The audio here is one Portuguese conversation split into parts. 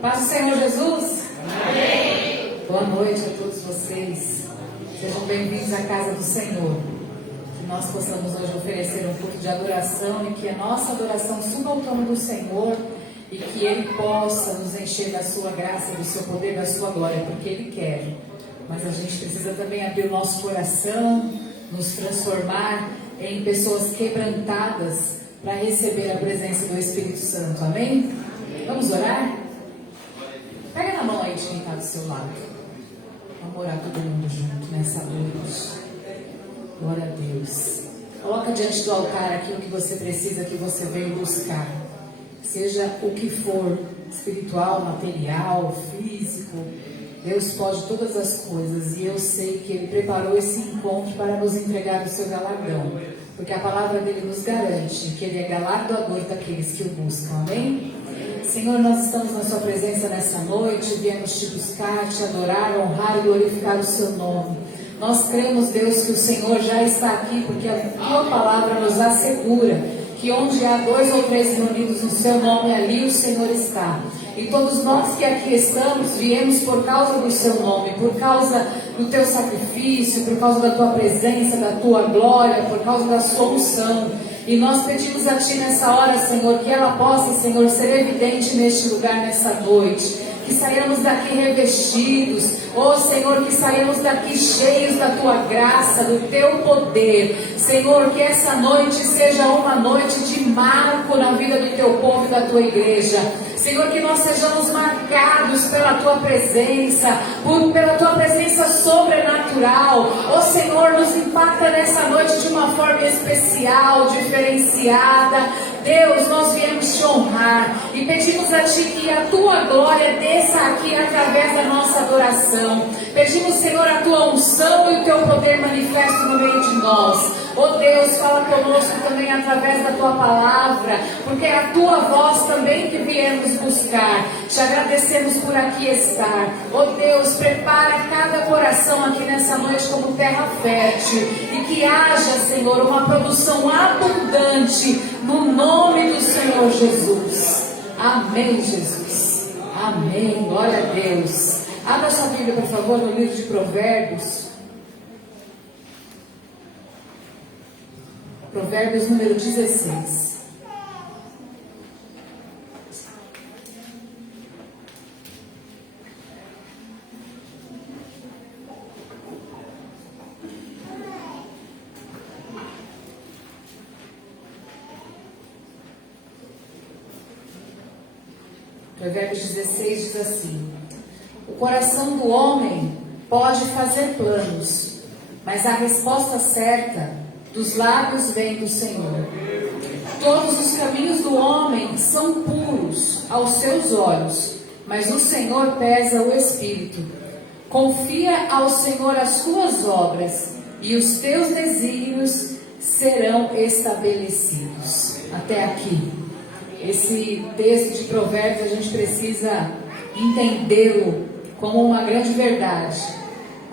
Paz do Senhor Jesus. Amém. Boa noite a todos vocês. Sejam bem-vindos à casa do Senhor. Que nós possamos hoje oferecer um culto de adoração e que a nossa adoração suba ao trono do Senhor e que Ele possa nos encher da sua graça, do seu poder, da sua glória, porque Ele quer. Mas a gente precisa também abrir o nosso coração, nos transformar em pessoas quebrantadas para receber a presença do Espírito Santo. Amém? Vamos orar? Pega na mão aí de quem está do seu lado. Vamos orar todo mundo junto nessa noite. Glória a Deus. Coloca diante do altar aquilo que você precisa, que você veio buscar. Seja o que for, espiritual, material, físico. Deus pode todas as coisas. E eu sei que Ele preparou esse encontro para nos entregar o seu galardão. Porque a palavra dele nos garante que Ele é galardoador daqueles que o buscam. Amém? Senhor, nós estamos na sua presença nessa noite, viemos te buscar, te adorar, honrar e glorificar o seu nome. Nós cremos, Deus, que o Senhor já está aqui, porque a tua palavra nos assegura que onde há 2 ou 3 reunidos no seu nome, ali o Senhor está. E todos nós que aqui estamos, viemos por causa do seu nome, por causa do teu sacrifício, por causa da tua presença, da tua glória, por causa da sua unção. E nós pedimos a Ti nessa hora, Senhor, que ela possa, Senhor, ser evidente neste lugar, nessa noite. Que saiamos daqui revestidos, Senhor, que saiamos daqui cheios da Tua graça, do Teu poder. Senhor, que essa noite seja uma noite de marco na vida do Teu povo e da Tua igreja. Senhor, que nós sejamos marcados pela Tua presença, pela Tua presença sobrenatural. Senhor, nos impacta nessa noite de uma forma especial, diferenciada. Deus, nós viemos te honrar e pedimos a Ti que a Tua glória desça aqui através da nossa adoração. Pedimos, Senhor, a Tua unção e o Teu poder manifesto no meio de nós. Deus, fala conosco também através da Tua palavra, porque é a Tua voz também que viemos buscar. Te agradecemos por aqui estar. Deus, prepara cada coração aqui nessa noite como terra fértil e que haja, Senhor, uma produção abundante no nome do Senhor Jesus. Amém, Jesus. Amém. Glória a Deus. Abra sua Bíblia, por favor, no livro de Provérbios. Provérbios número 16. Provérbios 16 diz assim: o coração do homem pode fazer planos, mas a resposta certa dos lábios vem do Senhor. Todos os caminhos do homem são puros aos seus olhos, mas o Senhor pesa o espírito. Confia ao Senhor as tuas obras, e os teus desígnios serão estabelecidos. Até aqui. Esse texto de Provérbios, a gente precisa entendê-lo como uma grande verdade.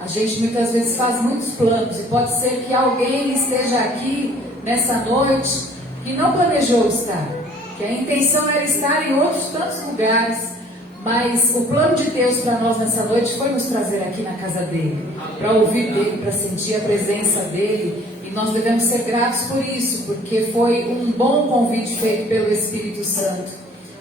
A gente muitas vezes faz muitos planos, e pode ser que alguém esteja aqui nessa noite que não planejou estar, que a intenção era estar em outros tantos lugares, mas o plano de Deus para nós nessa noite foi nos trazer aqui na casa dele, para ouvir dele, para sentir a presença dele, e nós devemos ser gratos por isso, porque foi um bom convite feito pelo Espírito Santo.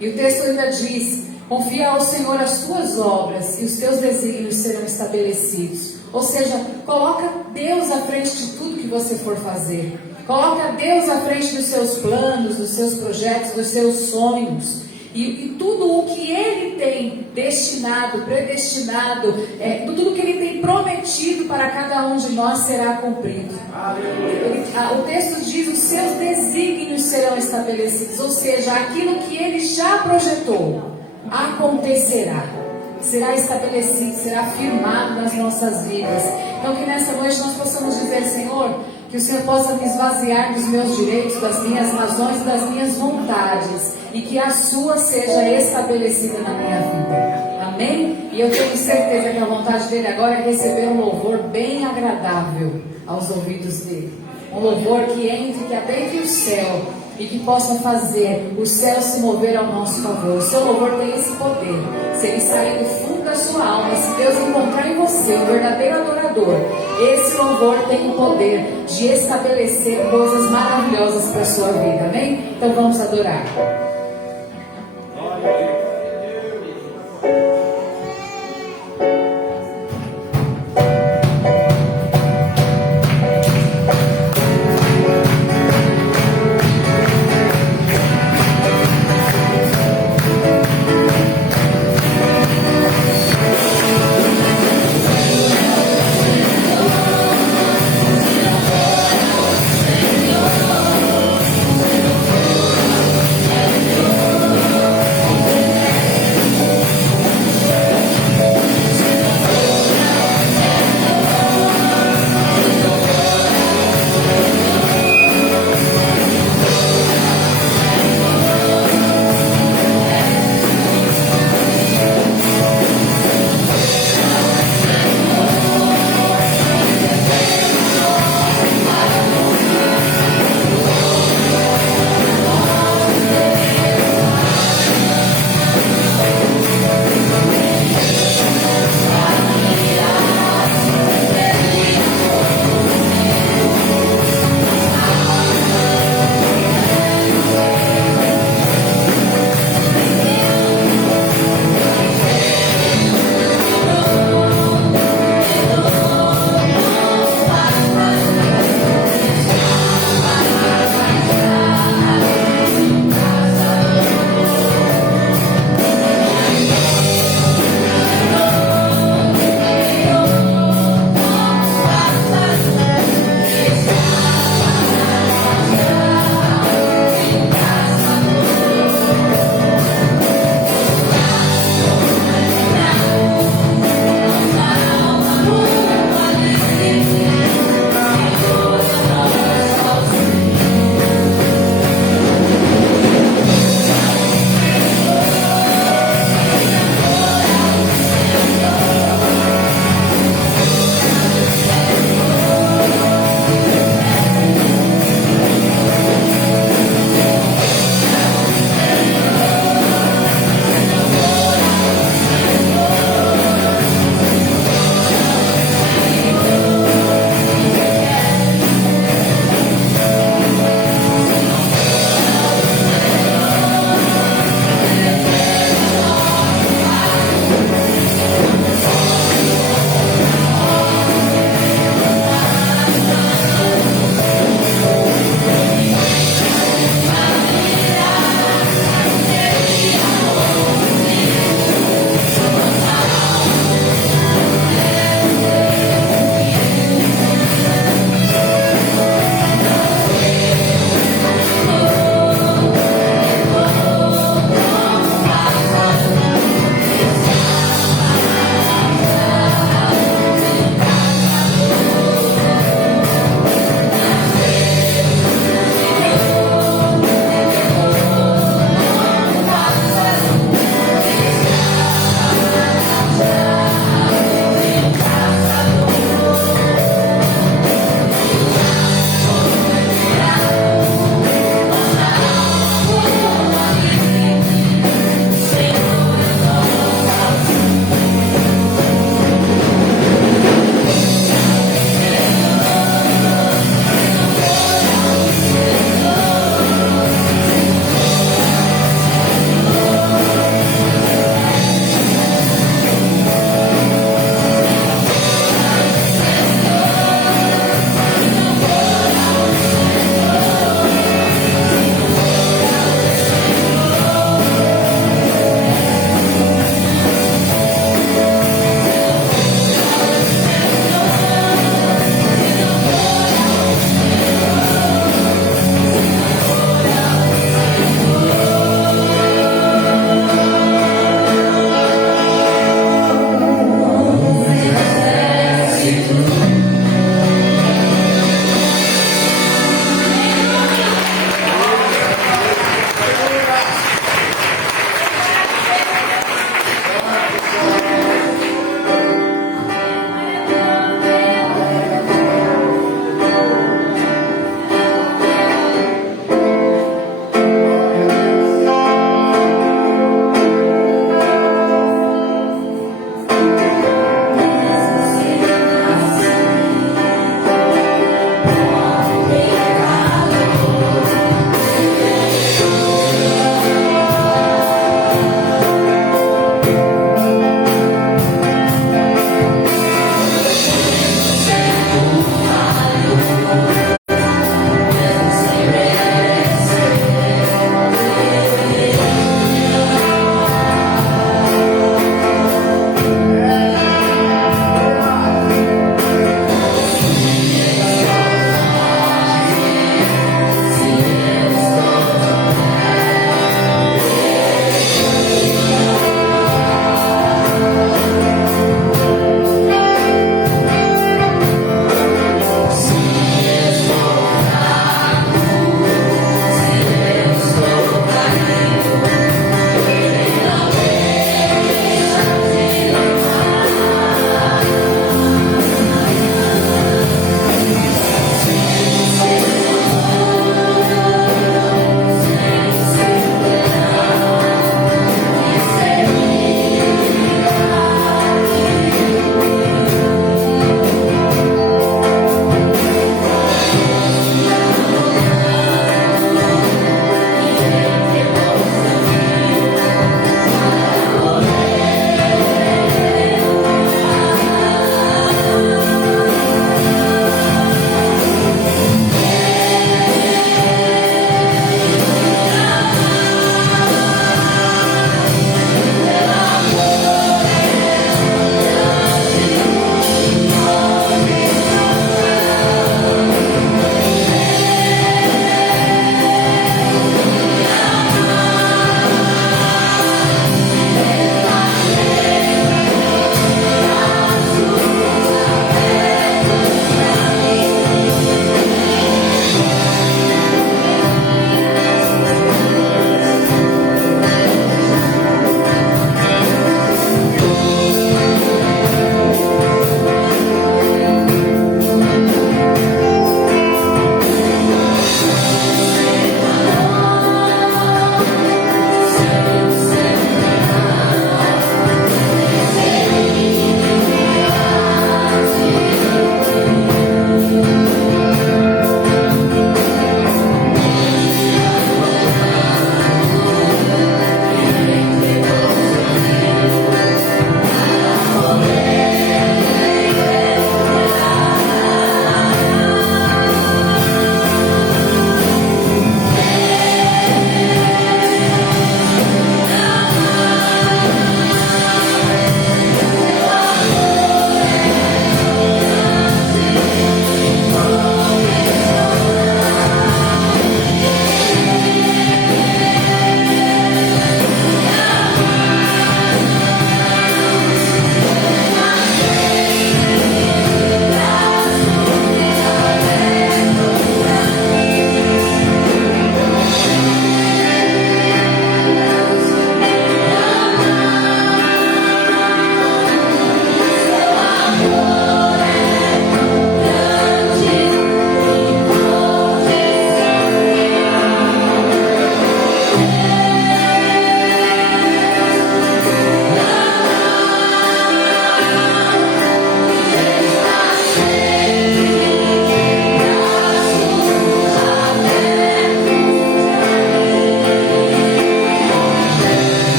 E o texto ainda diz: confia ao Senhor as tuas obras e os teus desígnios serão estabelecidos. Ou seja, coloca Deus à frente de tudo que você for fazer. Coloca Deus à frente dos seus planos, dos seus projetos, dos seus sonhos. E tudo o que Ele tem destinado, predestinado, tudo o que Ele tem prometido para cada um de nós será cumprido. O texto diz: os seus desígnios serão estabelecidos. Ou seja, aquilo que Ele já projetou acontecerá, será estabelecido, será firmado nas nossas vidas. Então que nessa noite nós possamos dizer: Senhor, que o Senhor possa me esvaziar dos meus direitos, das minhas razões, das minhas vontades, e que a sua seja estabelecida na minha vida. Amém? E eu tenho certeza que a vontade dele agora é receber um louvor bem agradável aos ouvidos dele. Um louvor que entre, que adentre o céu e que possa fazer o céu se mover ao nosso favor. O seu louvor tem esse poder. Se ele sair do fundo da sua alma, se Deus encontrar em você um verdadeiro adorador, esse louvor tem o poder de estabelecer coisas maravilhosas para a sua vida. Amém? Então vamos adorar.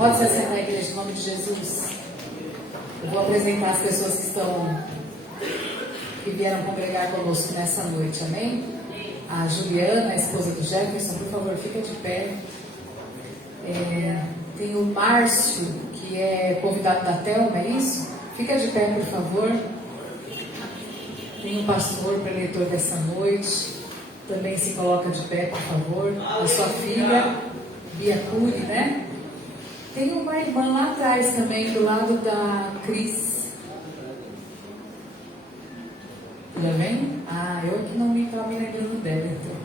Pode se assentar, igreja, em nome de Jesus. Eu vou apresentar as pessoas que vieram congregar conosco nessa noite, amém? A Juliana, a esposa do Jefferson, por favor, fica de pé. Tem o Márcio, que é convidado da Thelma, é isso? Fica de pé, por favor. Tem o pastor preletor dessa noite, também se coloca de pé, por favor. A sua filha, Bia Cury, né? Tem uma irmã lá atrás também, do lado da Cris. Já vem? Eu aqui não estava me lembrando dela, então.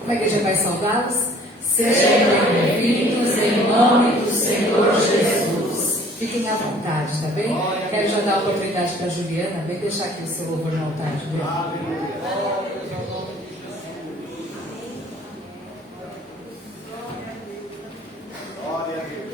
Como é que a gente vai saudá-los? Sejam bem-vindos em nome do Senhor Jesus. Fiquem à vontade, tá bem? Quero já dar a oportunidade para a Juliana, vem deixar aqui o seu louvor no altar, Juliana. Glória a Deus.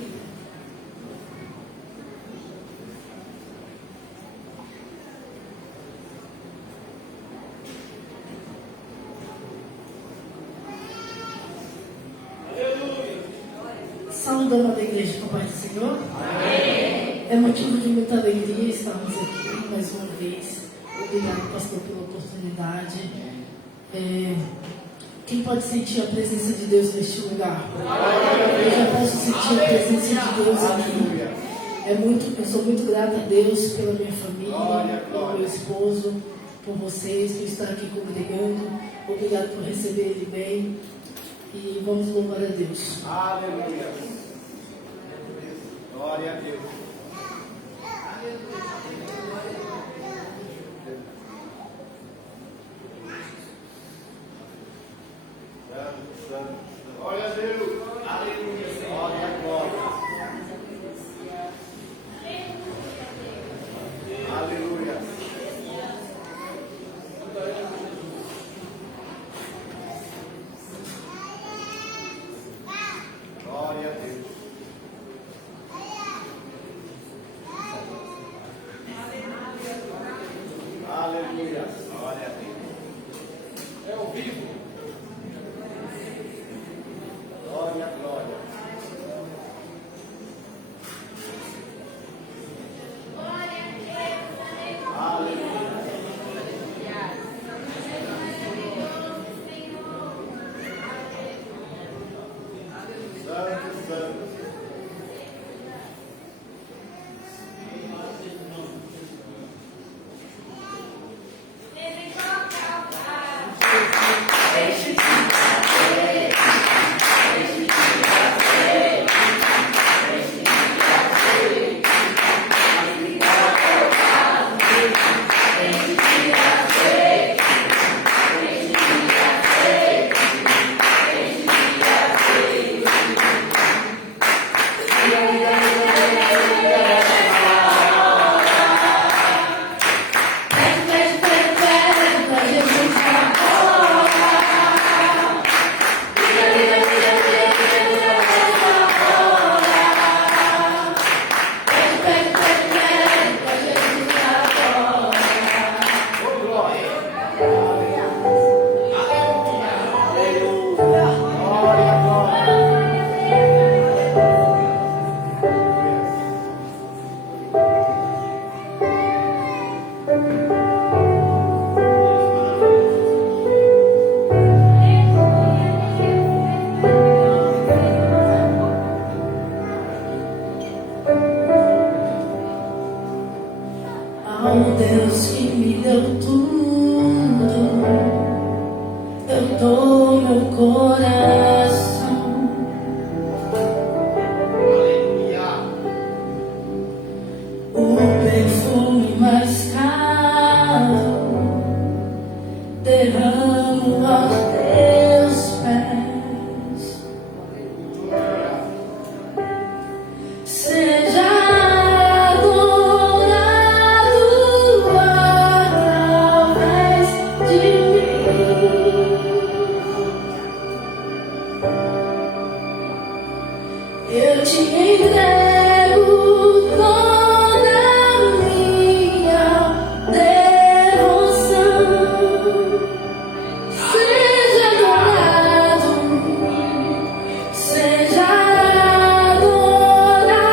Saudando a igreja com a paz do Senhor. Amém. É motivo de muita alegria estarmos aqui mais uma vez. Obrigado, pastor, pela oportunidade. Quem pode sentir a presença de Deus neste lugar? Eu já posso sentir a presença de Deus aqui. Eu sou muito grata a Deus pela minha família, pelo meu esposo, por vocês, por estar aqui congregando. Obrigado por receber ele bem. E vamos louvar a Deus. Aleluia. Glória a Deus. Glória a Deus. Aleluia. Glória a glória. Aleluia. Glória a Deus. Aleluia. Glória a Deus. É ao vivo. Glória, glória. Aleluia. Santo, santo. Ao Deus que me deu tudo, eu dou meu coração. Aleluia. O perfume mais caro derramo aos teus pés. Seja eu te entrego toda a minha devoção. Seja adorado, seja adorado.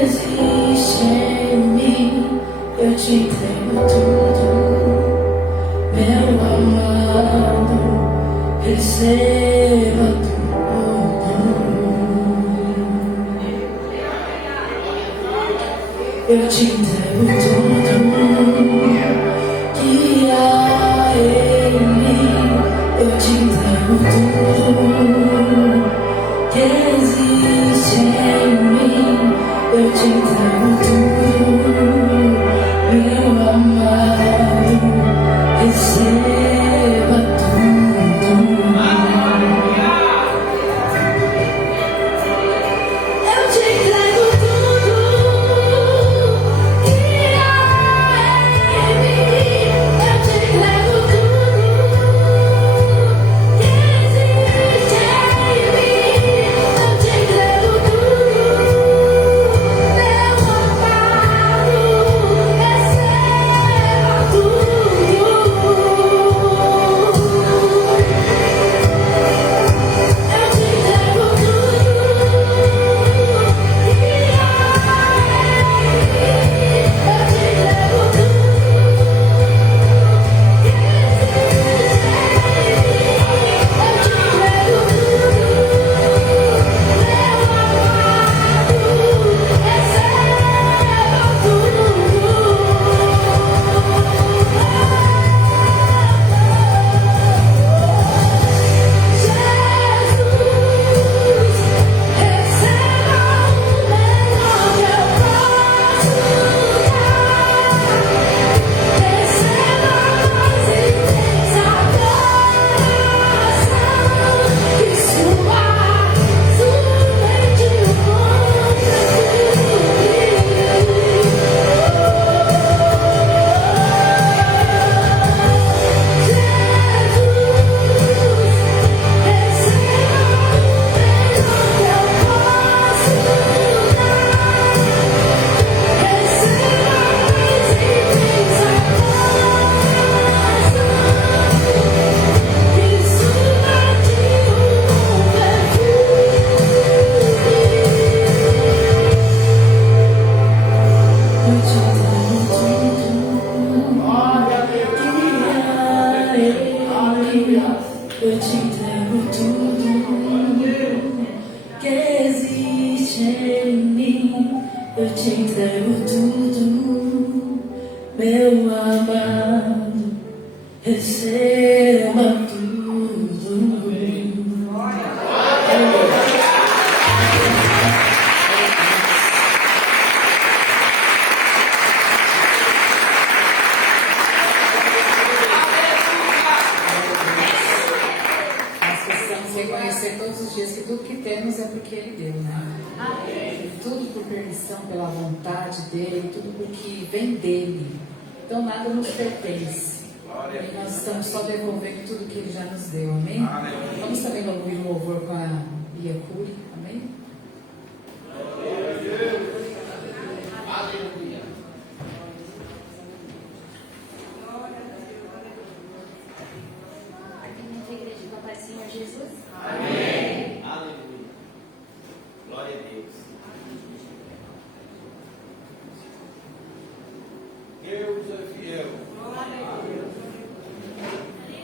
existe em mim, eu te entrego tudo, meu amado, receba tudo. Eu te entrego tudo que há em mim, eu te entrego tudo que existe em mim, eu te entrego tudo, meu amado, receba tudo. Eu te entrego tudo que há em mim, eu te entrego tudo que existe em mim, eu te entrego tudo, meu amado, receba tudo. Eu te entrego tudo que existe em mim, eu te entrego tudo, meu amado, receba tudo. Nós precisamos reconhecer todos os dias que tudo que temos é porque Ele deu, né? Tudo por permissão, pela vontade dEle, tudo porque vem dEle. Então nada nos pertence. E nós estamos só devolvendo tudo que Ele já nos deu, amém? Vamos também ouvir um louvor com a Bia Cury, amém? Igreja da Paz do Senhor Jesus. Amém. Aleluia. Glória a Deus. Deus é fiel. Glória a Deus. Deus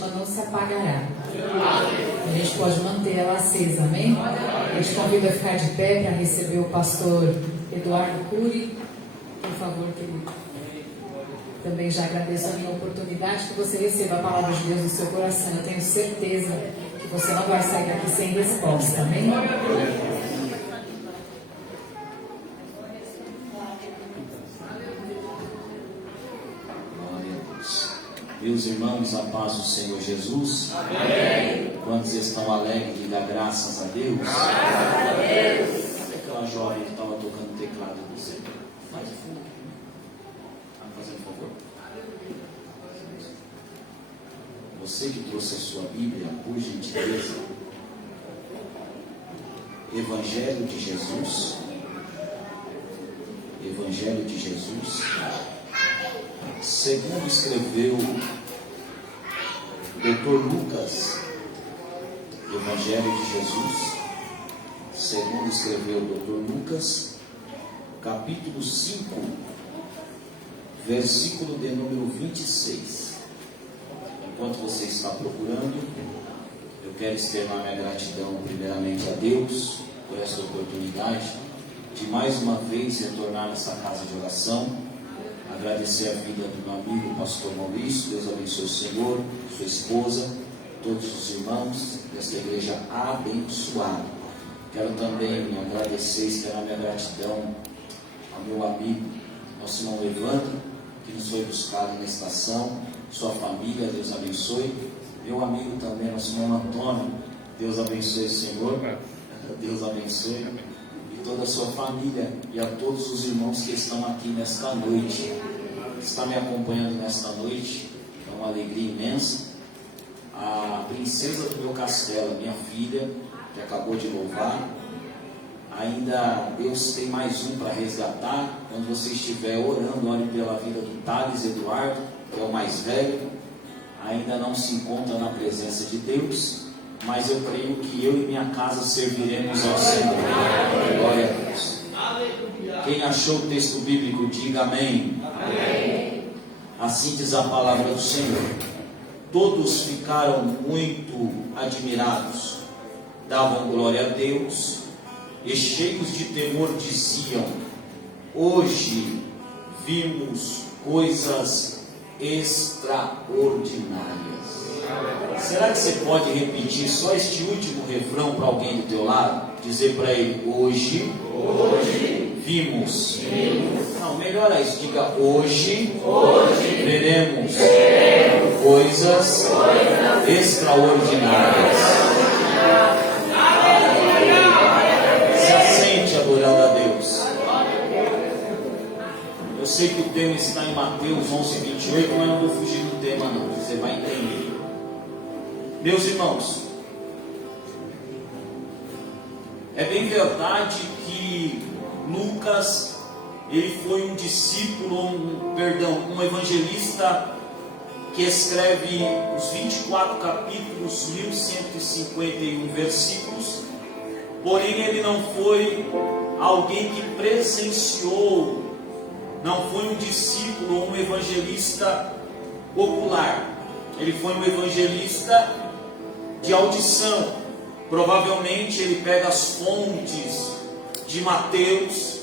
chama não se apagará. A gente pode manter ela acesa, amém? A gente convida a ficar de pé para receber o pastor Eduardo Cury. Por favor, querido. Também já agradeço a minha oportunidade que você receba a palavra de Deus no seu coração. Eu tenho certeza que você não vai sair daqui sem resposta, amém? Meus irmãos, a paz do Senhor Jesus. Amém. Quantos estão alegres de dar graças a Deus? Graças a Deus. Cadê aquela jovem que estava tocando teclado do Senhor? Faz fundo. Vai fazer um favor? Você que trouxe a sua Bíblia, por gentileza. Evangelho de Jesus. Evangelho de Jesus. Segundo escreveu Dr. Lucas, Evangelho de Jesus, segundo escreveu Dr. Lucas, capítulo 5, versículo de número 26. Enquanto você está procurando, eu quero externar minha gratidão primeiramente a Deus por essa oportunidade de mais uma vez retornar nessa casa de oração. Agradecer a vida do meu amigo, pastor Maurício. Deus abençoe o Senhor, sua esposa, todos os irmãos desta igreja abençoada. Quero também agradecer, externar minha gratidão ao meu amigo, nosso irmão Evandro, que nos foi buscado na estação, sua família, Deus abençoe. Meu amigo também, nosso irmão Antônio, Deus abençoe o Senhor, Deus abençoe. Toda a sua família e a todos os irmãos que estão aqui nesta noite, que está me acompanhando nesta noite. É uma alegria imensa. A princesa do meu castelo, minha filha, que acabou de louvar. Ainda Deus tem mais um para resgatar. Quando você estiver orando, ore pela vida do Thales Eduardo, que é o mais velho. Ainda não se encontra na presença de Deus, mas eu creio que eu e minha casa serviremos ao Senhor. Glória a Deus. Quem achou o texto bíblico, diga amém. Amém. Assim diz a palavra do Senhor. Todos ficaram muito admirados, davam glória a Deus e cheios de temor diziam: hoje vimos coisas extraordinárias. Será que você pode repetir só este último refrão para alguém do teu lado? Dizer para ele: hoje vimos. Não, melhor é isso. Diga: hoje veremos coisas extraordinárias. Se assente adorando a Deus. Eu sei que o tema está em Mateus 11:28, mas eu não vou fugir do tema não. Você vai entender. Meus irmãos, é bem verdade que Lucas, ele foi um discípulo, um evangelista que escreve os 24 capítulos, 1151 versículos, porém ele não foi alguém que presenciou, não foi um discípulo ou um evangelista popular. Ele foi um evangelista de audição. Provavelmente ele pega as fontes de Mateus,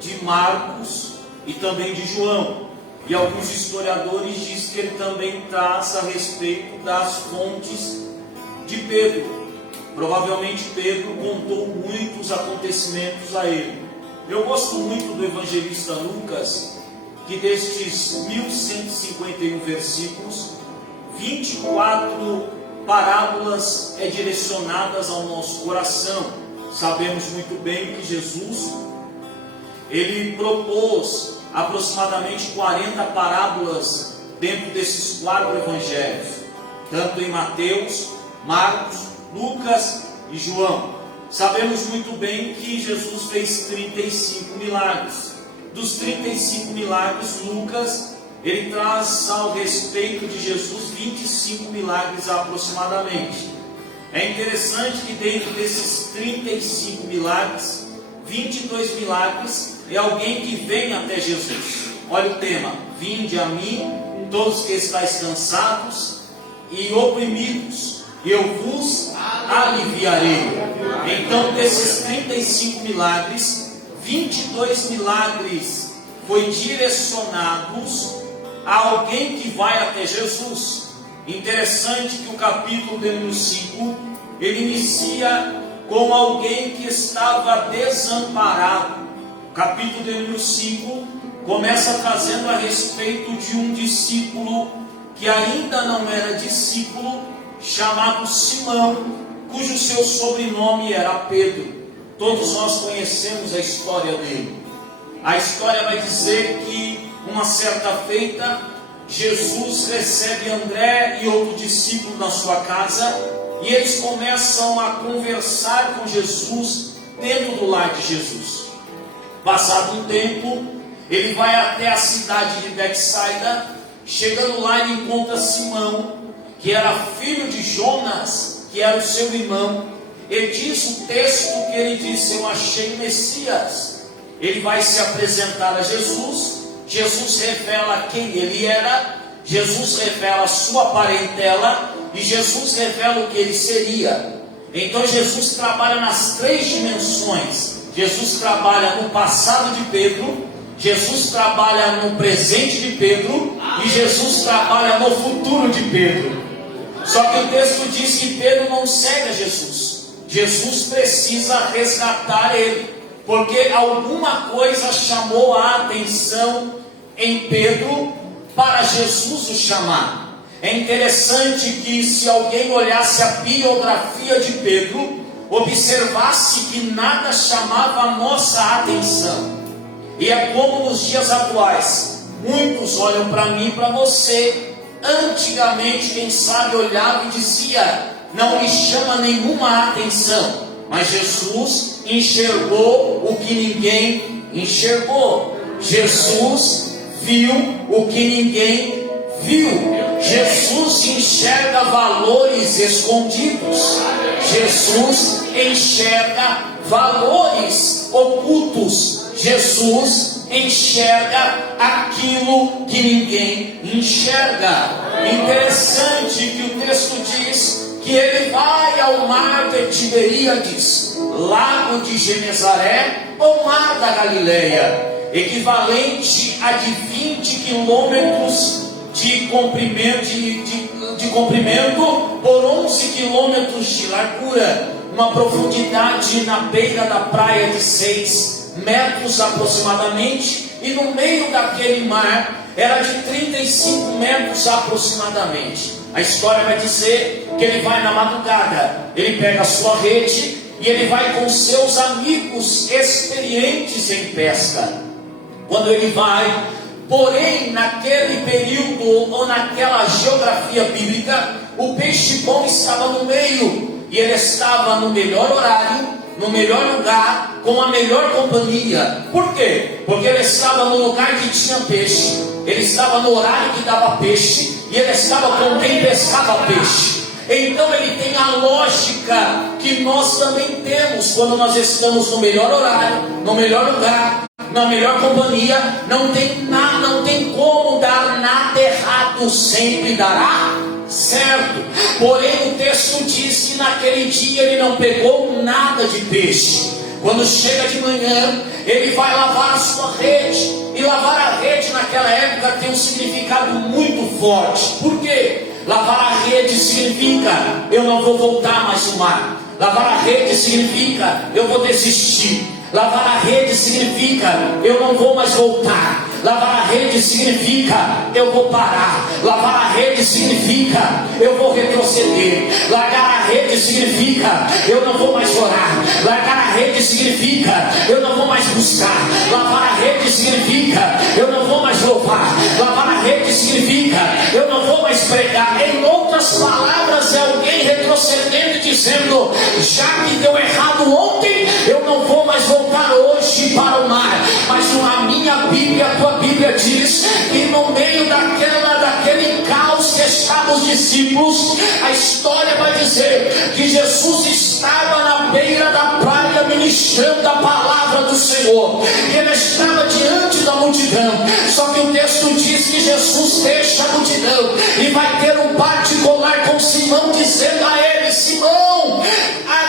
de Marcos e também de João. E alguns historiadores dizem que ele também traz a respeito das fontes de Pedro. Provavelmente Pedro contou muitos acontecimentos a ele. Eu gosto muito do evangelista Lucas, que destes 1151 versículos, 24 parábolas direcionadas ao nosso coração. Sabemos muito bem que Jesus, ele propôs aproximadamente 40 parábolas dentro desses 4 evangelhos, tanto em Mateus, Marcos, Lucas e João. Sabemos muito bem que Jesus fez 35 milagres. Dos 35 milagres, Lucas, ele traz ao respeito de Jesus 25 milagres aproximadamente. É interessante que dentro desses 35 milagres, 22 milagres é alguém que vem até Jesus. Olha o tema: vinde a mim, todos que estáis cansados e oprimidos, eu vos aliviarei. Então, desses 35 milagres, 22 milagres foi direcionados a alguém que vai até Jesus. Interessante que o capítulo de número 5, ele inicia com alguém que estava desamparado. O capítulo de número 5 começa trazendo a respeito de um discípulo que ainda não era discípulo, chamado Simão, cujo seu sobrenome era Pedro. Todos nós conhecemos a história dele. A história vai dizer que uma certa feita, Jesus recebe André e outro discípulo na sua casa, e eles começam a conversar com Jesus dentro do lar de Jesus. Passado um tempo, ele vai até a cidade de Betsaida. Chegando lá, ele encontra Simão, que era filho de Jonas, que era o seu irmão. Ele diz o texto que ele disse: eu achei o Messias. Ele vai se apresentar a Jesus. Jesus revela quem ele era, Jesus revela a sua parentela, e Jesus revela o que ele seria. Então Jesus trabalha nas três dimensões. Jesus trabalha no passado de Pedro, Jesus trabalha no presente de Pedro, e Jesus trabalha no futuro de Pedro. Só que o texto diz que Pedro não segue a Jesus. Jesus precisa resgatar ele, porque alguma coisa chamou a atenção em Pedro para Jesus o chamar. É interessante que, se alguém olhasse a biografia de Pedro, observasse que nada chamava a nossa atenção. E é como nos dias atuais, muitos olham para mim e para você. Antigamente, quem sabe, olhava e dizia: não me chama nenhuma atenção. Mas Jesus enxergou o que ninguém enxergou. Jesus viu o que ninguém viu. Jesus enxerga valores escondidos. Jesus enxerga valores ocultos. Jesus enxerga aquilo que ninguém enxerga. Interessante que o texto diz que ele vai ao mar de Tiberíades, lago de Genezaré, ou mar da Galileia, equivalente a de 20 quilômetros de comprimento por 11 quilômetros de largura, uma profundidade na beira da praia de 6 metros aproximadamente, e no meio daquele mar era de 35 metros aproximadamente. A história vai dizer que ele vai na madrugada, ele pega a sua rede e ele vai com seus amigos experientes em pesca. Quando ele vai, porém, naquele período ou naquela geografia bíblica, o peixe bom estava no meio, e ele estava no melhor horário, no melhor lugar, com a melhor companhia. Por quê? Porque ele estava no lugar que tinha peixe, ele estava no horário que dava peixe, e ele estava com quem pescava peixe. Então ele tem a lógica que nós também temos quando nós estamos no melhor horário, no melhor lugar, na melhor companhia. Não tem como dar nada errado, sempre dará certo. Porém, o texto diz que naquele dia ele não pegou nada de peixe. Quando chega de manhã, ele vai lavar a sua rede. E lavar a rede naquela época tem um significado muito forte. Por quê? Lavar a rede significa: eu não vou voltar mais no mar. Lavar a rede significa: eu vou desistir. Lavar a rede significa: eu não vou mais voltar. Lavar a rede significa: eu vou parar. Lavar a rede significa: eu vou retroceder. Largar a rede significa: eu não vou mais orar. Largar a rede significa: eu não vou mais buscar. Lavar a rede significa: eu não vou mais louvar. Lavar a rede significa: eu não vou mais pregar. Em outras palavras, é alguém retrocedendo e dizendo: já que deu errado ontem, eu não vou mais voltar hoje para o mar. Mas a minha Bíblia, a tua Bíblia diz que no meio daquele caos que estavam os discípulos, a história vai dizer que Jesus estava na beira da praia ministrando a palavra do Senhor, e ele estava diante da multidão. Só que o texto diz que Jesus deixa a multidão e vai ter um particular Simão, dizendo a ele: Simão,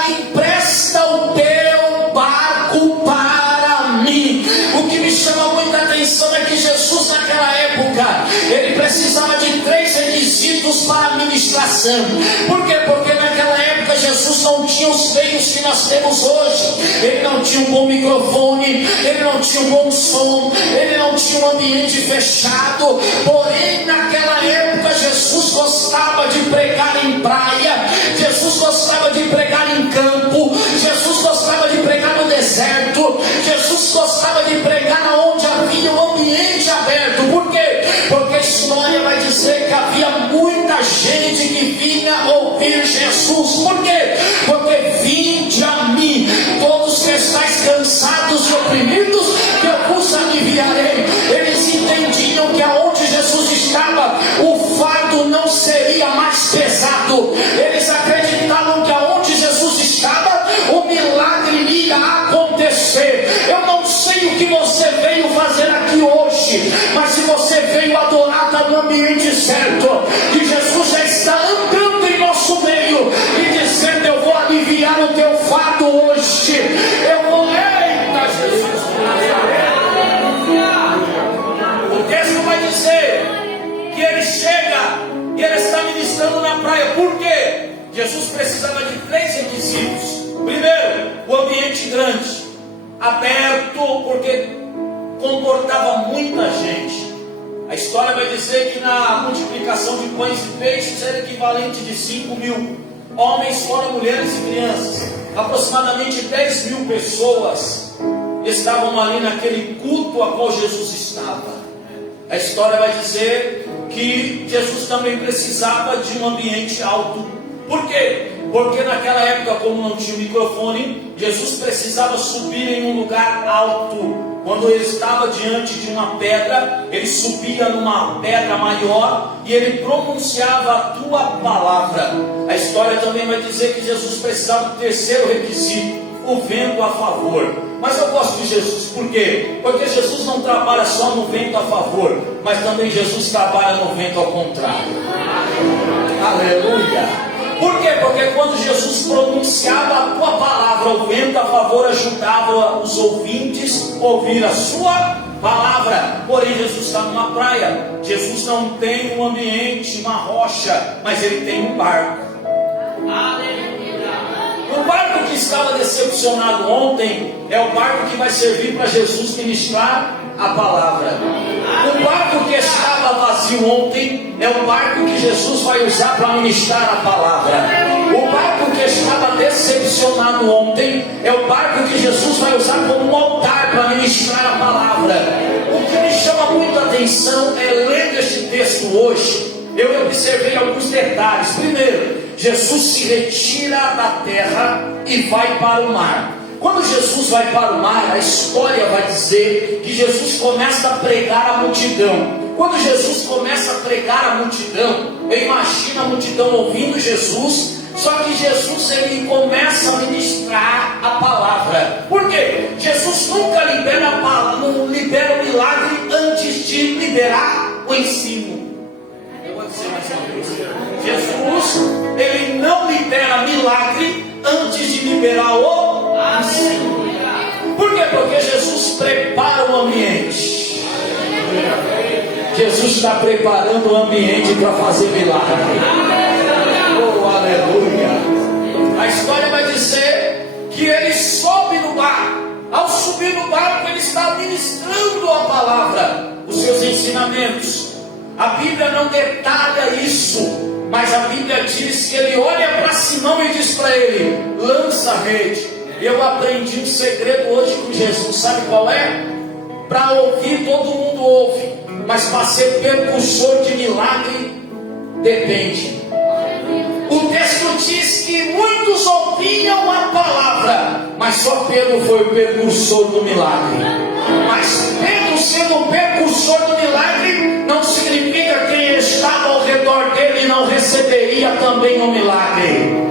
empresta o teu barco para mim. O que me chama muita atenção é que Jesus, naquela época, ele precisava de 3 requisitos para a ministração. Por quê? Porque naquela época Jesus não tinha os meios que nós temos hoje. Ele não tinha um bom microfone, ele não tinha um bom som, ele não tinha um ambiente fechado. Porém, naquela época Jesus gostava de pregar em praia, Jesus gostava de pregar em campo, Jesus gostava de pregar no deserto, Jesus gostava de pregar onde havia um ambiente aberto. Por quê? Porque a história vai dizer que havia muita gente que vinha ouvir Jesus. Por quê? Porque vinde a mim, todos que estáis cansados e oprimidos, que eu vos aliviarei. Eles entendiam que aonde Jesus estava, o fardo não seria mais pesado. Eles acreditavam que aonde Jesus estava, o milagre ia acontecer. Eu não sei o que você veio fazer aqui hoje, mas se você veio adorar, está no ambiente certo. Que Jesus já está andando em nosso meio e dizendo: eu vou aliviar o teu fardo hoje. Eu vou, eita Jesus. O texto vai dizer que ele chega e ele está ministrando na praia. Por quê? Jesus precisava de 3 requisitos. Primeiro, o ambiente grande, aberto, porque comportava muita gente. A história vai dizer que na multiplicação de pães e peixes era equivalente de 5.000 homens, fora mulheres e crianças. Aproximadamente 10.000 pessoas estavam ali naquele culto a qual Jesus estava. A história vai dizer que Jesus também precisava de um ambiente alto. Por quê? Porque naquela época, como não tinha microfone, Jesus precisava subir em um lugar alto. Quando ele estava diante de uma pedra, ele subia numa pedra maior e ele pronunciava a tua palavra. A história também vai dizer que Jesus precisava do 3º requisito: o vento a favor. Mas eu gosto de Jesus, por quê? Porque Jesus não trabalha só no vento a favor, mas também Jesus trabalha no vento ao contrário. Aleluia! Por quê? Porque quando Jesus pronunciava a tua palavra, o vento a favor ajudava os ouvintes a ouvir a sua palavra. Porém, Jesus está numa praia. Jesus não tem um ambiente, uma rocha, mas ele tem um barco. O barco que estava decepcionado ontem é o barco que vai servir para Jesus ministrar a palavra. O barco que estava vazio ontem é o barco que Jesus vai usar para ministrar a palavra. O barco que estava decepcionado ontem é o barco que Jesus vai usar como um altar para ministrar a palavra. O que me chama muito a atenção é, lendo este texto hoje, eu observei alguns detalhes. Primeiro, Jesus se retira da terra e vai para o mar. Quando Jesus vai para o mar, a história vai dizer que Jesus começa a pregar a multidão. Quando Jesus começa a pregar a multidão, eu imagino a multidão ouvindo Jesus, só que Jesus ele começa a ministrar a palavra. Por quê? Jesus nunca libera o milagre antes de liberar o ensino. Eu vou dizer mais uma vez. Jesus, ele não libera milagre antes de liberar o ensino. Por quê? Porque Jesus prepara o ambiente. Jesus está preparando o ambiente para fazer milagre. Oh, aleluia. A história vai dizer que ele sobe no barco. Ao subir no barco, ele está ministrando a palavra, os seus ensinamentos. A Bíblia não detalha isso, mas a Bíblia diz que ele olha para Simão e diz para ele: lança a rede. Eu aprendi um segredo hoje com Jesus, sabe qual é? Para ouvir todo mundo ouve, mas para ser precursor de milagre depende. O texto diz que muitos ouviam a palavra, mas só Pedro foi o precursor do milagre. Mas Pedro sendo o precursor do milagre, não significa que quem estava ao redor dele não receberia também o milagre.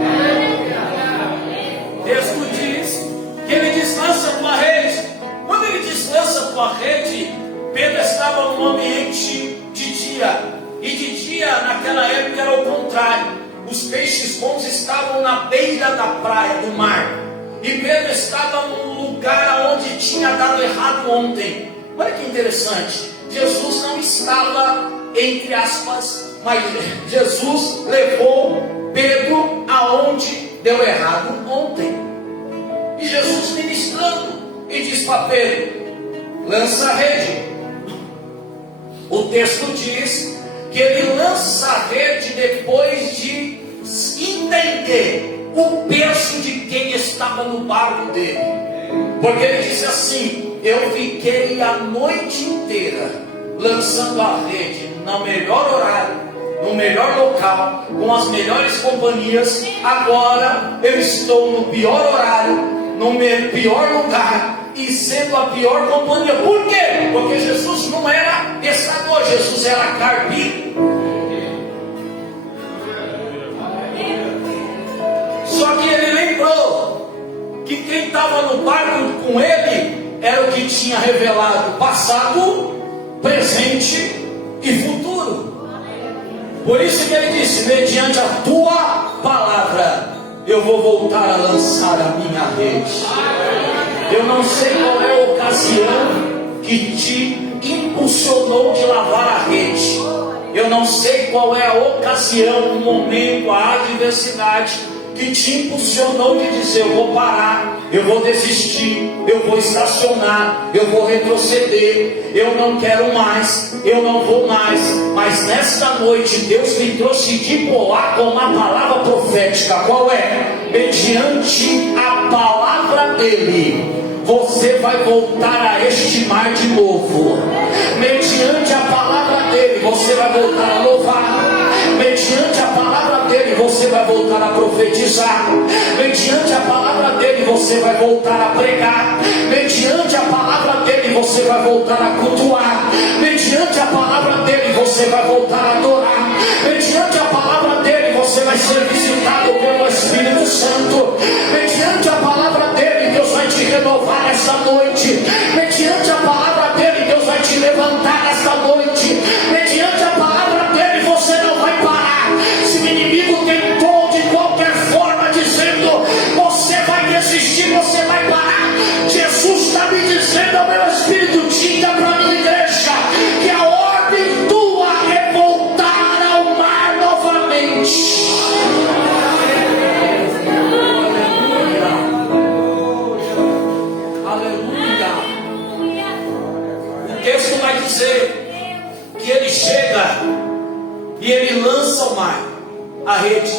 O texto diz que ele deslança com a rede. Quando ele deslança com a rede, Pedro estava num ambiente de dia. E de dia naquela época era o contrário. os peixes bons estavam na beira da praia, do mar. E Pedro estava no lugar onde tinha dado errado ontem. Olha que interessante. Jesus não estava, entre aspas, mas Jesus levou Pedro aonde deu errado ontem. E Jesus ministrando e diz para Pedro: lança a rede. O texto diz que ele lança a rede depois de entender o peso de quem estava no barco dele. Porque ele disse assim: eu fiquei a noite inteira lançando a rede no melhor horário, no melhor local, com as melhores companhias. Agora eu estou no pior horário, no pior lugar e sendo a pior companhia. Por quê? Porque Jesus não era pescador, Jesus era carpinteiro. Só que ele lembrou que quem estava no barco com ele era o que tinha revelado passado, presente e futuro. Por isso que ele disse: mediante a tua palavra eu vou voltar a lançar a minha rede. Eu não sei qual é a ocasião que te impulsionou de lavar a rede. Eu não sei qual é a ocasião, o momento, a adversidade que te impulsionou de dizer: eu vou parar, eu vou desistir, eu vou estacionar, eu vou retroceder, eu não quero mais, eu não vou mais. Mas nesta noite Deus me trouxe de Poá com uma palavra profética. Qual é? Mediante a palavra dele você vai voltar a este mar de novo. Mediante a palavra dele você vai voltar a louvar. Mediante a palavra dele você vai voltar a profetizar. Mediante a palavra dele você vai voltar a pregar. Mediante a palavra dele você vai voltar a cultuar. Mediante a palavra dele você vai voltar a adorar. Mediante a palavra dele você vai ser visitado pelo Espírito Santo. Mediante a palavra dele Deus vai te renovar esta noite. Mediante a palavra dele Deus vai te levantar esta noite. Mediante a palavra dele você não vai parar. Se o inimigo tentou de qualquer forma dizendo: você vai desistir, você vai parar, Jesus está me dizendo ao meu espírito: diga para a minha igreja que a ordem tua é voltar ao mar novamente. O texto vai dizer que ele chega e ele lança ao mar a rede.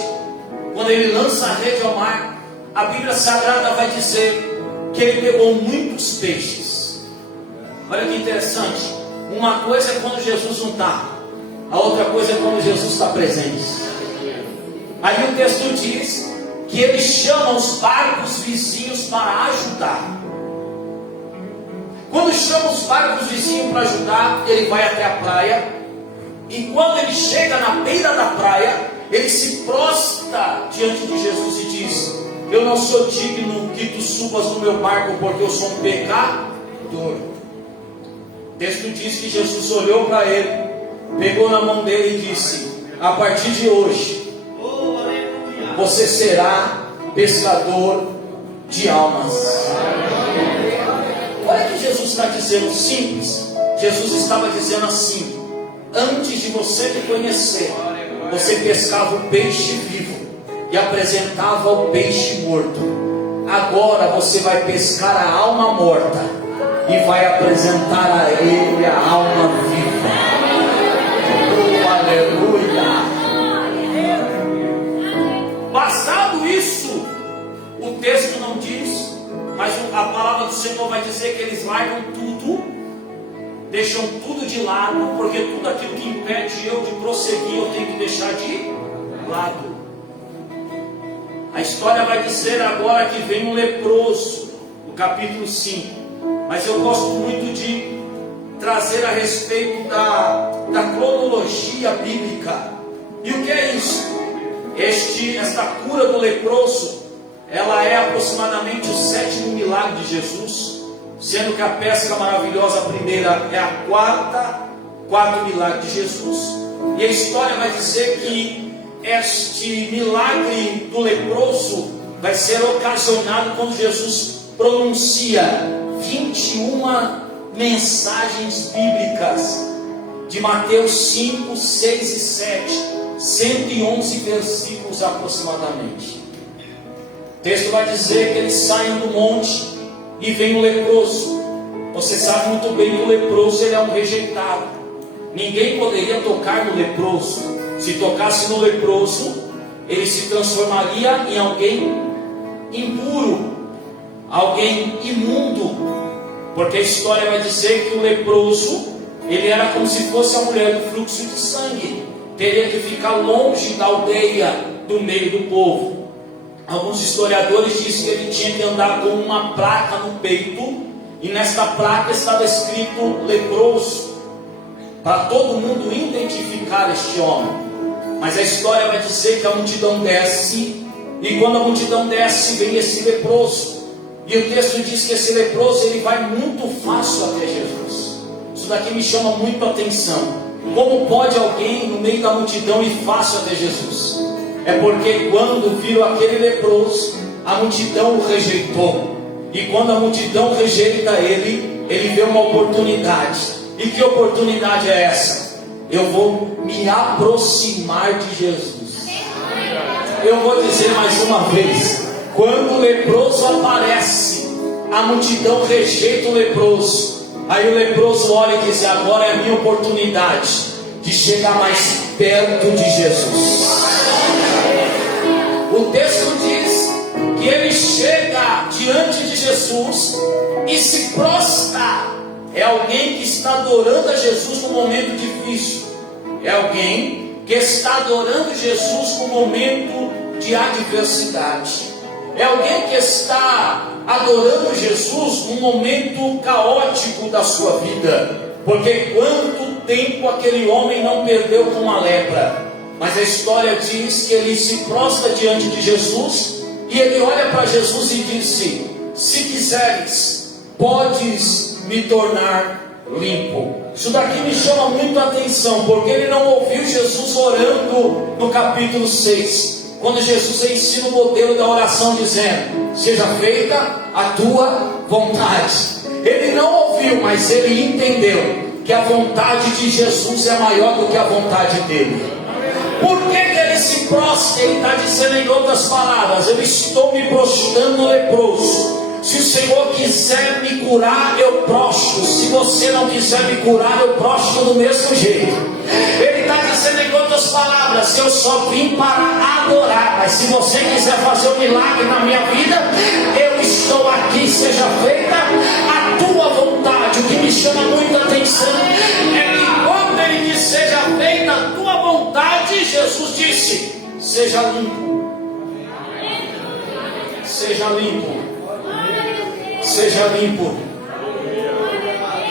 Quando ele lança a rede ao mar, a Bíblia Sagrada vai dizer que ele pegou muitos peixes. Olha que interessante. Uma coisa é quando Jesus não está, a outra coisa é quando Jesus está presente. Aí o texto diz que ele chama os barcos vizinhos para ajudar. Quando chama os barcos vizinhos para ajudar, ele vai até a praia. E quando ele chega na beira da praia, ele se prostra diante de Jesus e diz: eu não sou digno que tu subas no meu barco, porque eu sou um pecador. O texto diz que Jesus olhou para ele, pegou na mão dele e disse: a partir de hoje você será pescador de almas. Olha que Jesus está dizendo simples. Jesus estava dizendo assim: antes de você me conhecer, você pescava o peixe vivo e apresentava o peixe morto. Agora você vai pescar a alma morta e vai apresentar a ele a alma viva. Oh, aleluia! Passado isso, o texto não diz, mas a palavra do Senhor vai dizer que eles largam tudo, deixam tudo de lado, porque tudo aquilo que impede eu de prosseguir, eu tenho que deixar de lado. A história vai dizer agora que vem um leproso, no capítulo 5. Mas eu gosto muito de trazer a respeito da cronologia bíblica. E o que é isso? Esta cura do leproso, ela é aproximadamente o 7º milagre de Jesus, sendo que a pesca maravilhosa primeira é a quarto milagre de Jesus. E a história vai dizer que este milagre do leproso vai ser ocasionado quando Jesus pronuncia 21 mensagens bíblicas de Mateus 5, 6 e 7, 111 versículos aproximadamente. O texto vai dizer que eles saem do monte e vem o leproso. Você sabe muito bem que o leproso ele é um rejeitado. Ninguém poderia tocar no leproso. Se tocasse no leproso, ele se transformaria em alguém impuro, alguém imundo, porque a história vai dizer que o leproso, ele era como se fosse a mulher do fluxo de sangue, teria que ficar longe da aldeia, do meio do povo. Alguns historiadores dizem que ele tinha que andar com uma placa no peito, e nesta placa estava escrito leproso, para todo mundo identificar este homem. Mas a história vai dizer que a multidão desce, e quando a multidão desce, vem esse leproso. E o texto diz que esse leproso ele vai muito fácil até Jesus. Isso daqui me chama muito a atenção. Como pode alguém no meio da multidão ir fácil até Jesus? É porque quando viram aquele leproso, a multidão o rejeitou. E quando a multidão rejeita ele, ele vê uma oportunidade. E que oportunidade é essa? Eu vou me aproximar de Jesus. Eu vou dizer mais uma vez: quando o leproso aparece, a multidão rejeita o leproso. Aí o leproso olha e diz: agora é a minha oportunidade de chegar mais perto de Jesus. O texto diz que ele chega diante de Jesus e se prostra. É alguém que está adorando a Jesus no momento difícil. É alguém que está adorando Jesus no momento de adversidade. É alguém que está adorando Jesus num momento caótico da sua vida. Porque quanto tempo aquele homem não perdeu com a lepra. Mas a história diz que ele se prostra diante de Jesus e ele olha para Jesus e disse: se quiseres, podes me tornar limpo. Isso daqui me chama muito a atenção, porque ele não ouviu Jesus orando no capítulo 6, quando Jesus ensina o modelo da oração dizendo: seja feita a tua vontade. Ele não ouviu, mas ele entendeu que a vontade de Jesus é maior do que a vontade dele. Por que ele se prostra? Ele está dizendo em outras palavras: eu estou me prostrando leproso. Se o Senhor quiser me curar, eu prostro. Se você não quiser me curar, eu prostro do mesmo jeito. Ele está dizendo em outras palavras: eu só vim para adorar. Mas se você quiser fazer um milagre na minha vida, eu estou aqui. Seja feita a tua vontade. O que me chama muita atenção é que quando ele diz seja feita a tua vontade, Jesus disse: seja limpo. Seja limpo. Seja limpo.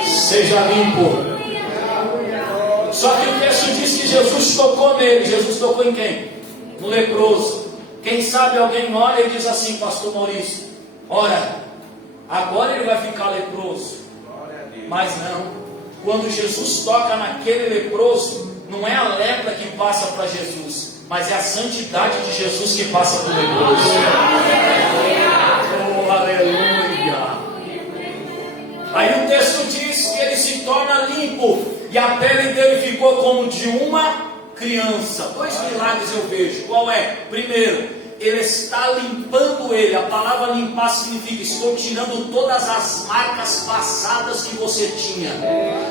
Seja limpo. Só que o texto diz que Jesus tocou nele. Jesus tocou em quem? No leproso. Quem sabe alguém olha e diz assim: pastor Maurício, ora, agora ele vai ficar leproso. Mas não. Quando Jesus toca naquele leproso, não é a lepra que passa para Jesus, mas é a santidade de Jesus que passa para o leproso. Oh, aleluia. Aí o texto diz que ele se torna limpo, e a pele dele ficou como de uma criança. Dois milagres eu vejo. Qual é? Primeiro, ele está limpando ele. A palavra limpar significa: estou tirando todas as marcas passadas que você tinha.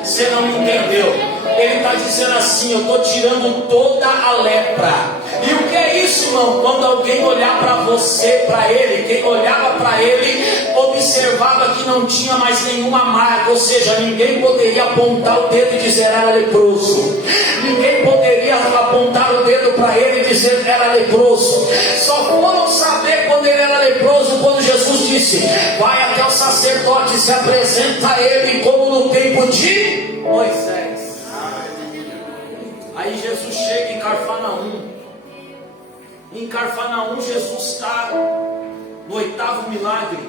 Você não entendeu? Ele está dizendo assim: eu estou tirando toda a lepra. E o que é isso, irmão? Quando alguém olhar para você, para ele, quem olhava para ele, observava que não tinha mais nenhuma marca. Ou seja, ninguém poderia apontar o dedo e dizer era leproso. Ninguém poderia apontar o dedo para ele e dizer era leproso. Só foram saber quando ele era leproso quando Jesus disse: vai até o sacerdote e se apresenta a ele, como no tempo de Moisés. Aí Jesus chega em Cafarnaum. Em Cafarnaum, Jesus está no 8º milagre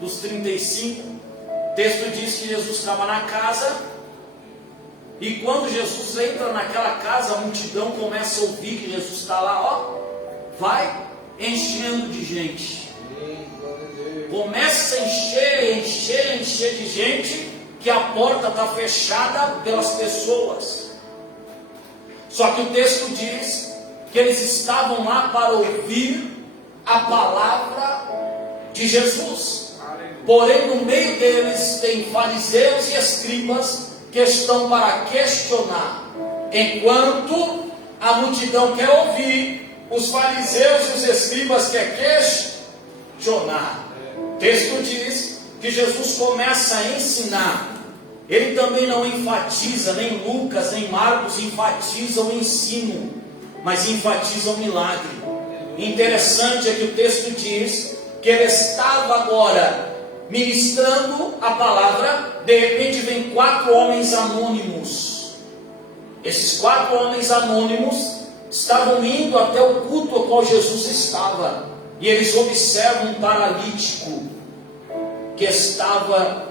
dos 35. O texto diz que Jesus estava na casa E quando Jesus entra naquela casa, a multidão começa a ouvir que Jesus está lá, ó, vai enchendo de gente. Começa a encher de gente, que a porta está fechada pelas pessoas. Só que o texto diz que eles estavam lá para ouvir a palavra de Jesus. Porém, no meio deles tem fariseus e escribas que estão para questionar. Enquanto a multidão quer ouvir, os fariseus e os escribas querem questionar. O texto diz que Jesus começa a ensinar. Ele também não enfatiza, nem Lucas, nem Marcos enfatizam o ensino, mas enfatizam o milagre. Interessante é que o texto diz que ele estava agora ministrando a palavra. De repente vem 4 homens anônimos. Esses 4 homens anônimos estavam indo até o culto ao qual Jesus estava, e eles observam um paralítico que estava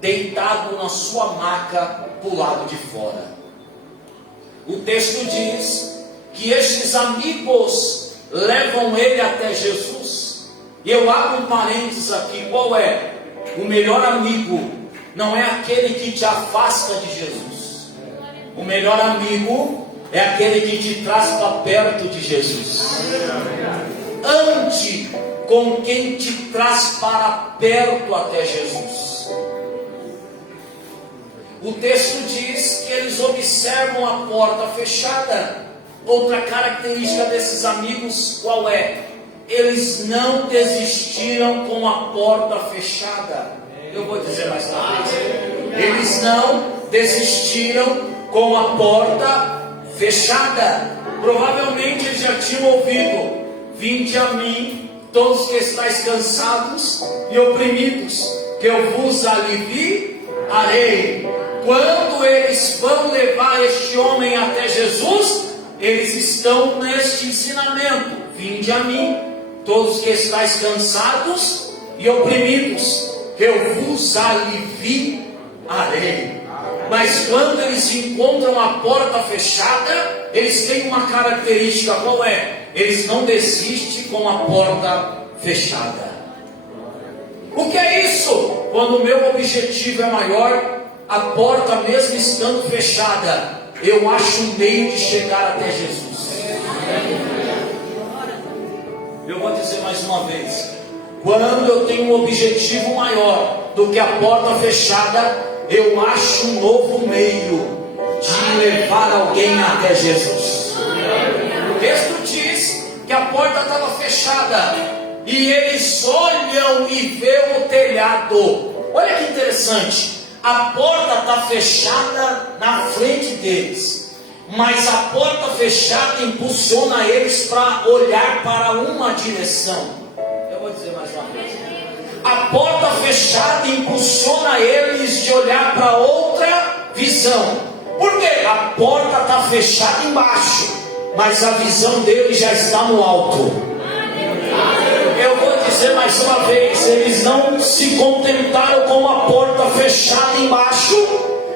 deitado na sua maca do lado de fora. O texto diz que estes amigos levam ele até Jesus. E eu abro um parênteses aqui. Qual é? O melhor amigo não é aquele que te afasta de Jesus. O melhor amigo é aquele que te traz para perto de Jesus. Ande com quem te traz para perto até Jesus. O texto diz que eles observam a porta fechada. Outra característica desses amigos, qual é? Eles não desistiram com a porta fechada. Eu vou dizer mais uma vez. Eles não desistiram com a porta fechada. Provavelmente eles já tinham ouvido: vinde a mim, todos que estáis cansados e oprimidos, que eu vos aliviarei. Quando eles vão levar este homem até Jesus, eles estão neste ensinamento: vinde a mim, todos que estáis cansados e oprimidos, que eu vos aliviarei. Mas quando eles encontram a porta fechada, eles têm uma característica. Qual é? Eles não desistem com a porta fechada. O que é isso? Quando o meu objetivo é maior, a porta mesmo estando fechada, eu acho um meio de chegar até Jesus. Eu vou dizer mais uma vez: quando eu tenho um objetivo maior do que a porta fechada, eu acho um novo meio de levar alguém até Jesus. O texto diz que a porta estava fechada e eles olham e vê o telhado. Olha que interessante. A porta está fechada na frente deles, mas a porta fechada impulsiona eles para olhar para uma direção. Eu vou dizer mais uma vez. A porta fechada impulsiona eles de olhar para outra visão. Por quê? A porta está fechada embaixo, mas a visão deles já está no alto. Eu vou dizer mais uma vez: eles não se contentaram com a porta fechada embaixo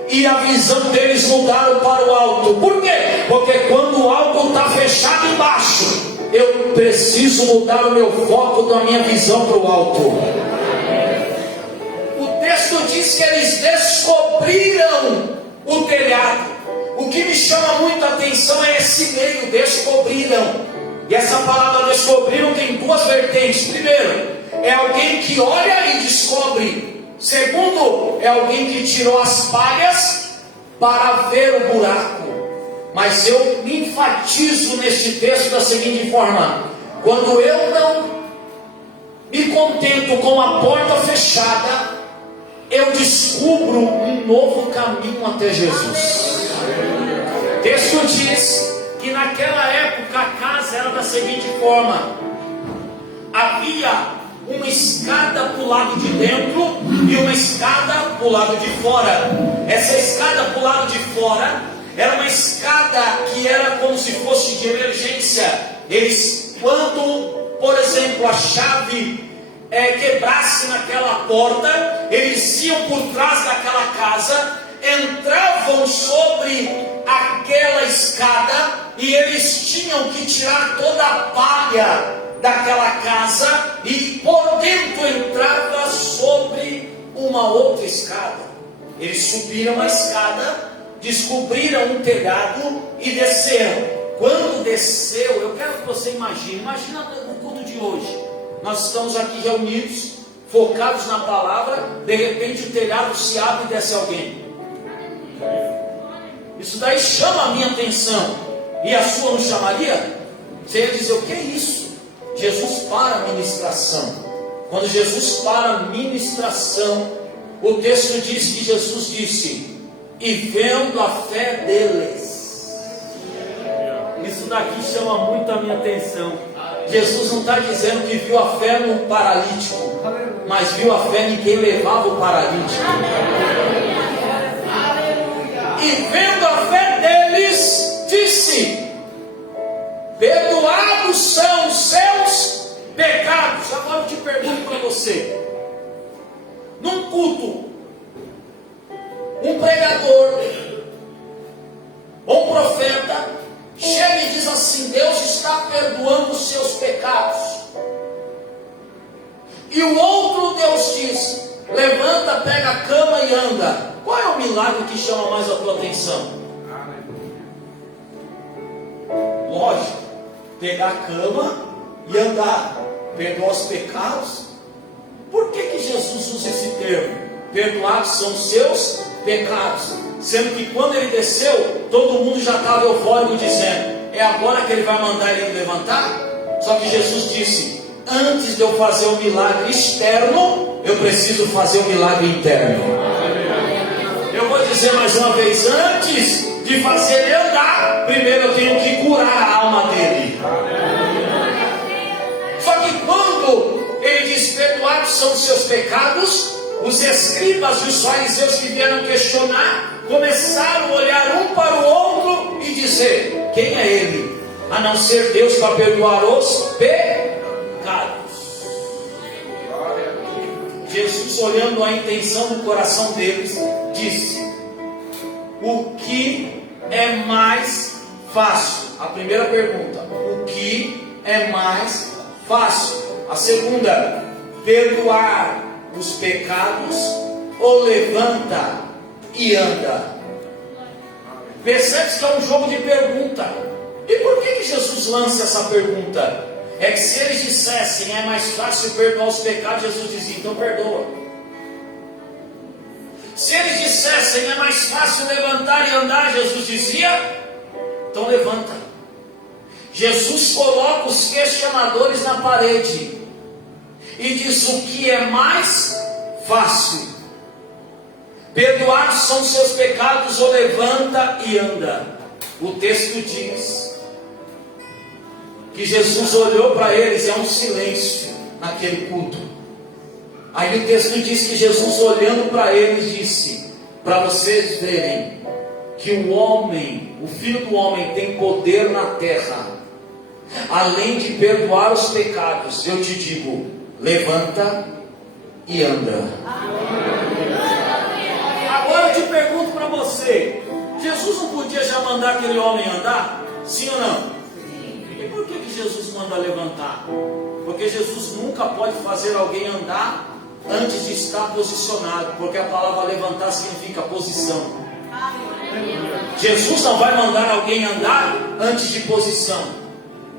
e a visão deles mudaram para o alto. Por quê? Porque quando algo está fechado embaixo, eu preciso mudar o meu foco da minha visão para o alto. O texto diz que eles descobriram o telhado. O que me chama muita atenção é esse meio: descobriram. E essa palavra descobriram tem 2 vertentes. Primeiro, é alguém que olha e descobre. Segundo, é alguém que tirou as palhas para ver o buraco. Mas eu me enfatizo neste texto da seguinte forma: quando eu não me contento com a porta fechada, eu descubro um novo caminho até Jesus. O texto diz que naquela época a casa era da seguinte forma: havia uma escada para o lado de dentro e uma escada para o lado de fora. Essa escada para o lado de fora era uma escada que era como se fosse de emergência. Eles, quando, por exemplo, a chave quebrasse naquela porta, eles iam por trás daquela casa, entravam sobre aquela escada e eles tinham que tirar toda a palha daquela casa e por dentro entrava sobre uma outra escada. Eles subiram a escada, descobriram um telhado e desceram. Quando desceu, eu quero que você imagina no culto de hoje, nós estamos aqui reunidos, focados na palavra, de repente o telhado se abre e desce alguém. Isso daí chama a minha atenção. E a sua não chamaria? Você ia dizer, o que é isso? Jesus para a ministração. Quando Jesus para a ministração, o texto diz que Jesus disse, e vendo a fé deles. Isso daqui chama muito a minha atenção. Jesus não está dizendo que viu a fé no paralítico, mas viu a fé em quem levava o paralítico. E vendo a fé deles, disse, perdoados são os seus pecados. Agora eu te pergunto para você, num culto, um pregador ou um profeta chega e diz assim, Deus está perdoando os seus pecados, e o outro Deus diz, levanta, pega a cama e anda. Qual é o milagre que chama mais a tua atenção? Lógico, pegar a cama e andar, perdoar os pecados. Por que Jesus usa esse termo? Perdoados são os seus pecados, sendo que quando ele desceu, todo mundo já estava eufórico dizendo, é agora que ele vai mandar ele levantar? Só que Jesus disse, antes de eu fazer o milagre externo, eu preciso fazer o milagre interno. Eu vou dizer mais uma vez, antes de fazer ele andar, primeiro eu tenho que curar a alma dele. Só que quando ele diz, perdoados são os seus pecados, os escribas e os fariseus que vieram questionar, começaram a olhar um para o outro e dizer, quem é ele? A não ser Deus para perdoar os pecados. Jesus, olhando a intenção do coração deles, disse, o que é mais fácil? A primeira pergunta, o que é mais fácil? A segunda, perdoar os pecados ou levanta e anda? Percebe que é um jogo de pergunta. E por que Jesus lança essa pergunta? É que se eles dissessem, é mais fácil perdoar os pecados, Jesus dizia, então perdoa. Se eles dissessem, é mais fácil levantar e andar, Jesus dizia, então levanta. Jesus coloca os questionadores na parede e diz, o que é mais fácil? Perdoados são seus pecados ou levanta e anda? O texto diz que Jesus olhou para eles, é um silêncio naquele culto. Aí o texto diz que Jesus, olhando para eles, disse, para vocês verem que o homem, o Filho do Homem, tem poder na terra, além de perdoar os pecados, eu te digo, levanta e anda. Agora eu te pergunto para você, Jesus não podia já mandar aquele homem andar? Sim ou não? E por que Jesus manda levantar? Porque Jesus nunca pode fazer alguém andar antes de estar posicionado, porque a palavra levantar significa posição. Jesus não vai mandar alguém andar antes de posição.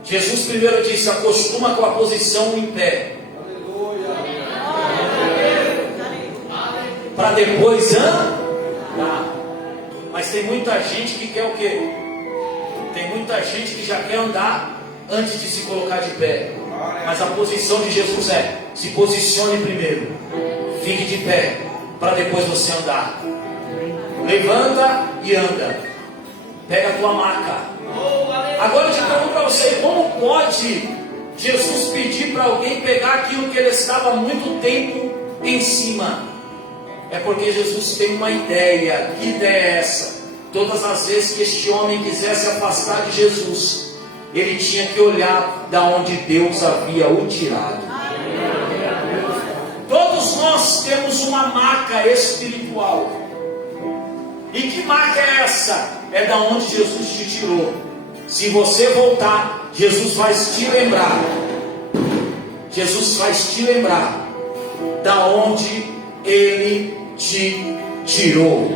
Jesus primeiro disse, acostuma com a posição em pé, para depois andar. Mas tem muita gente que quer o quê? Tem muita gente que já quer andar antes de se colocar de pé. Mas a posição de Jesus é, se posicione primeiro, fique de pé, para depois você andar. Levanta e anda. Pega a tua maca. Agora eu te pergunto para você, como pode Jesus pedir para alguém pegar aquilo que ele estava há muito tempo em cima? É porque Jesus tem uma ideia. Que ideia é essa? Todas as vezes que este homem quisesse afastar de Jesus, ele tinha que olhar da onde Deus havia o tirado. Todos nós temos uma maca espiritual. E que marca é essa? É da onde Jesus te tirou. Se você voltar, Jesus vai te lembrar. Jesus vai te lembrar da onde Ele te tirou.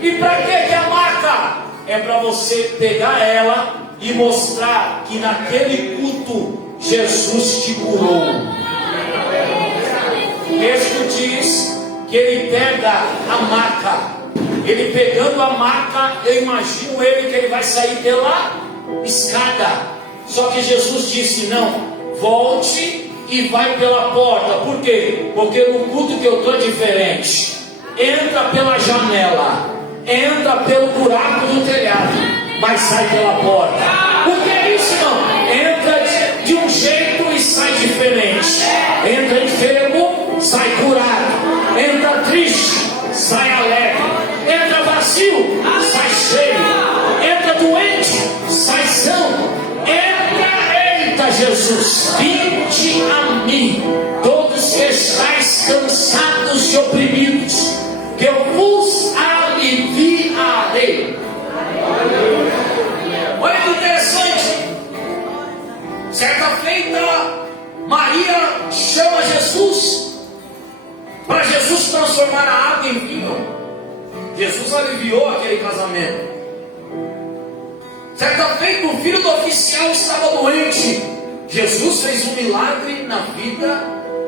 E para que é a marca? É para você pegar ela e mostrar que naquele culto Jesus te curou. O texto diz que ele pega a maca. Ele pegando a maca, eu imagino ele que ele vai sair pela escada. Só que Jesus disse: não, volte e vai pela porta. Por quê? Porque no culto que eu estou é diferente. Entra pela janela, entra pelo buraco do telhado, mas sai pela porta. O que é isso, não? Entra de um jeito e sai diferente. Entra enfermo, sai curado. Entra triste, sai alegre. Entra vazio, sai cheio. Entra doente, sai são. Eita Jesus, vinde a mim, todos que estáis cansados e oprimidos, que eu vos aliviarei. Olha que interessante. Certa feita, Maria chama Jesus para Jesus transformar a água em vinho. Jesus aliviou aquele casamento. Certa feita, o filho do oficial estava doente. Jesus fez um milagre na vida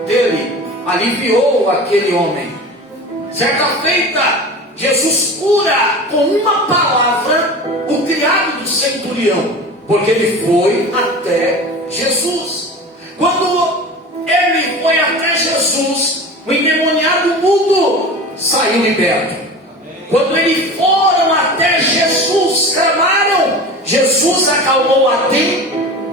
dele, aliviou aquele homem. Certa feita, Jesus cura com uma palavra o criado do centurião, porque ele foi até Jesus. Quando ele foi até Jesus, o endemoniado mudo saiu liberto. Quando eles foram até Jesus, clamaram, Jesus acalmou a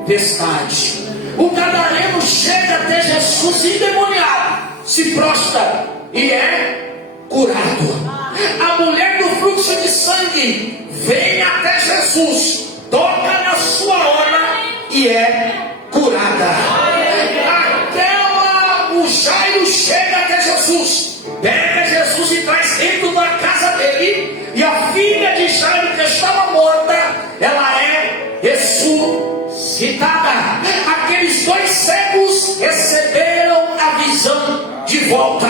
tempestade. O gadareno chega até Jesus endemoniado, se prostra e é curado. A mulher do fluxo de sangue vem até Jesus, toca na sua orla e é curada. O Jairo chega até Jesus, pega Jesus e traz dentro da casa dele, e a filha de Jairo, que estava morta, ela é ressuscitada. Aqueles dois cegos receberam a visão de volta.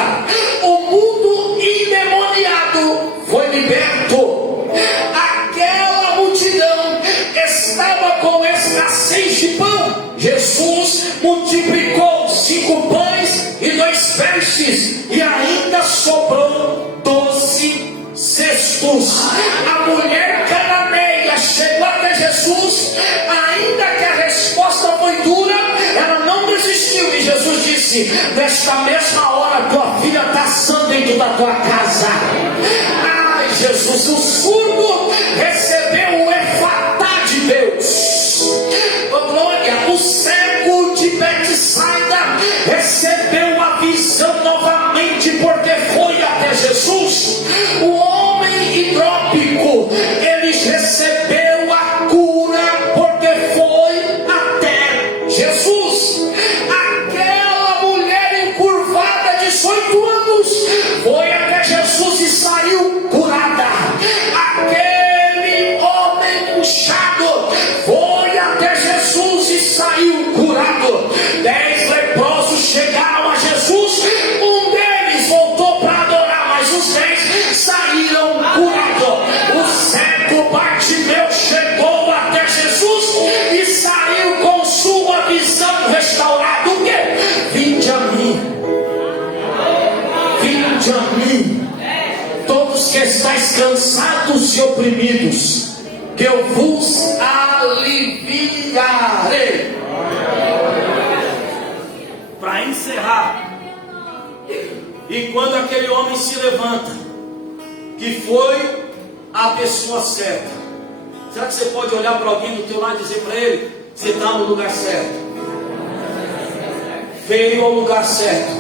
O mundo endemoniado foi liberto. Aquela multidão estava com escassez de pão. Jesus multiplicou 5 pães e 2 peixes, e ainda sobrou 12 cestos. A mulher cananeia chegou até Jesus, ainda que a resposta foi dura, ela não desistiu, e Jesus disse: nesta mesma hora tua filha está sã dentro da tua casa. Ai Jesus, o surdo recebeu o efatá de Deus. Oh, glória. O cego de Betsaida recebeu a visão novamente, porque foi até Jesus. O homem hidrópico, ele recebeu a cura, porque foi até Jesus. Aquela mulher encurvada de 18 anos foi até Jesus e saiu curada. Aquele homem inchado foi até Jesus e saiu curado. 10 leprosos chegaram a Jesus, um deles voltou para adorar, mas os 10 saíram curados. O cego Bartimeu chegou até Jesus e saiu com sua visão restaurada. O quê? Vinde a mim, vinde a mim, todos que estáis cansados e oprimidos, que eu vos aliviarei. Para encerrar, e quando aquele homem se levanta, que foi a pessoa certa, será que você pode olhar para alguém do teu lado e dizer para ele: você está no lugar certo, veio ao lugar certo?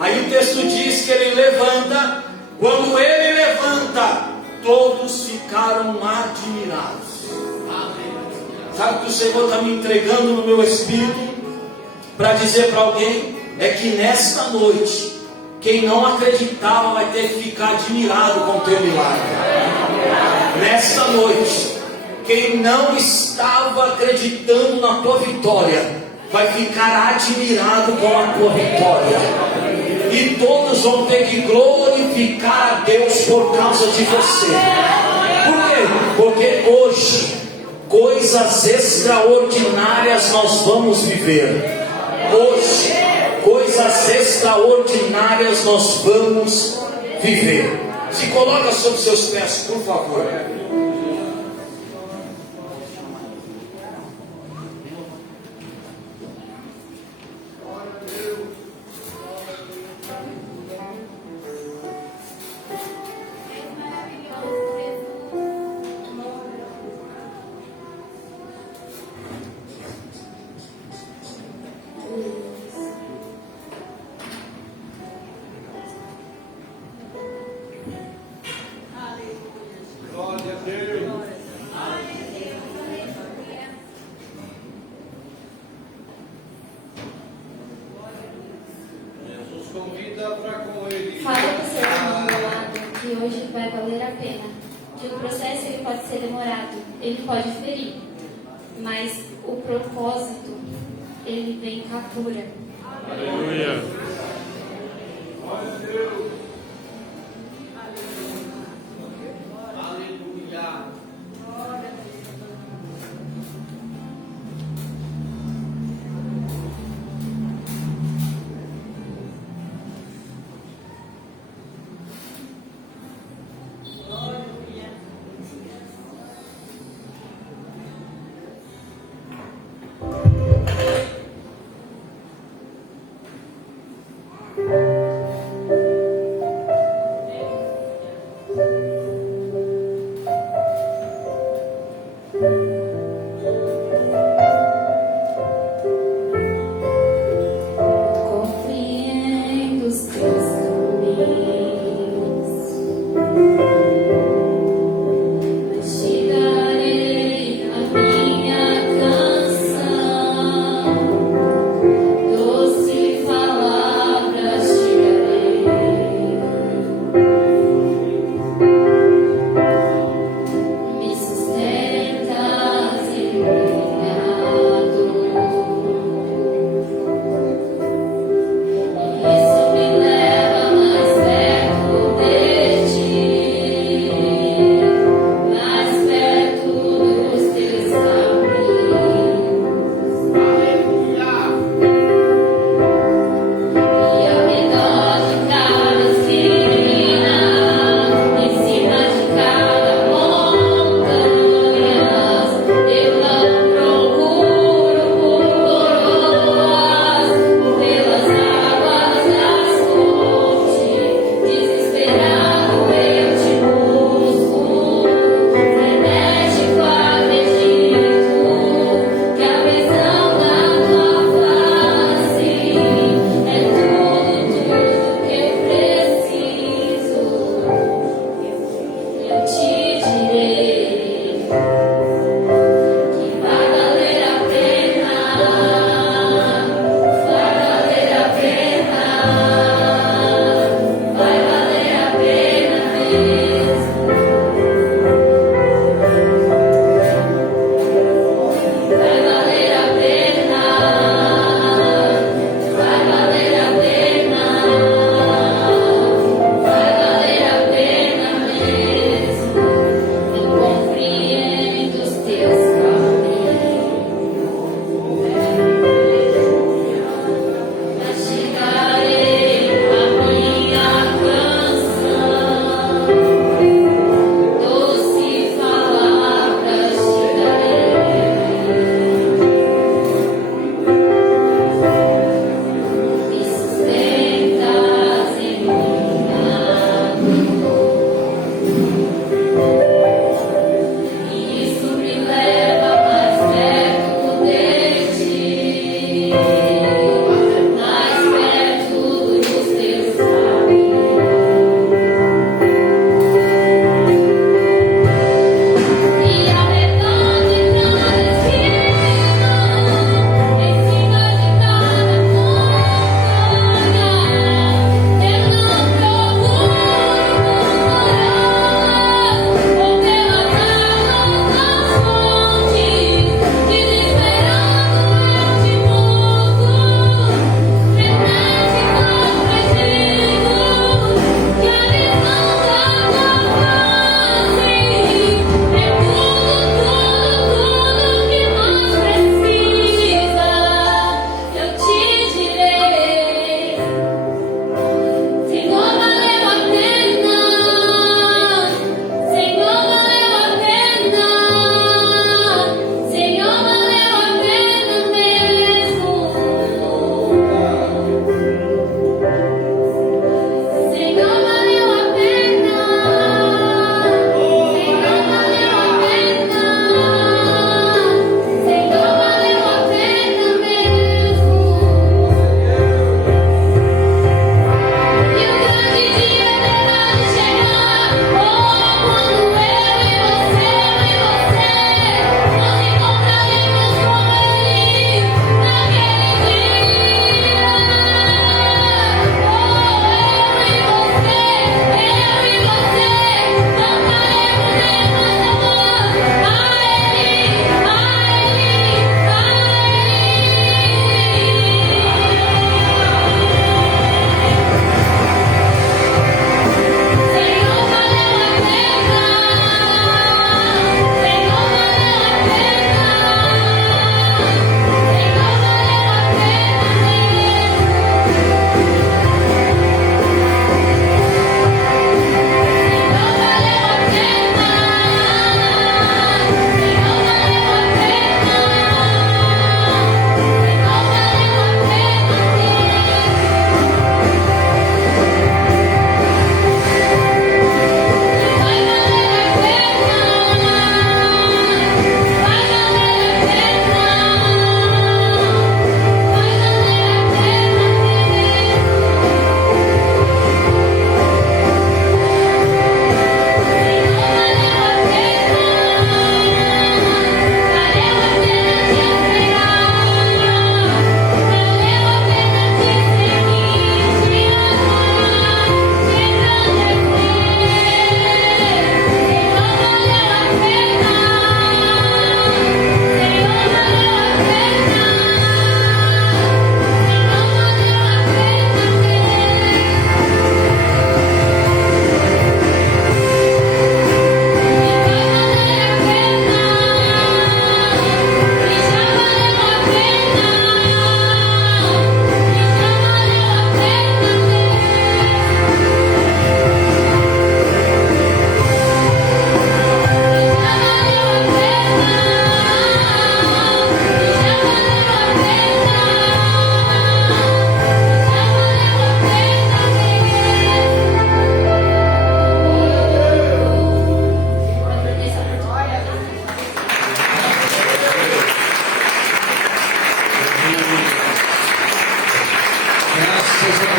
Aí o texto diz que ele levanta. Quando ele levanta, todos ficaram admirados. Sabe o que o Senhor está me entregando no meu espírito para dizer para alguém? É que nesta noite Quem não acreditava vai ter que ficar admirado com o teu milagre. Nesta noite, quem não estava acreditando na tua vitória, vai ficar admirado com a tua vitória. E todos vão ter que glorificar a Deus por causa de você. Por quê? Porque hoje, coisas extraordinárias nós vamos viver. Hoje, coisas extraordinárias nós vamos viver. Se coloca sobre seus pés, por favor. Glória a Deus. Jesus convida para com ele. Fala para o seu irmão do lado que hoje vai valer a pena. Que o processo ele pode ser demorado, ele pode ferir, mas o propósito ele vem com a cura. Aleluia. Glória a Deus. Aleluia.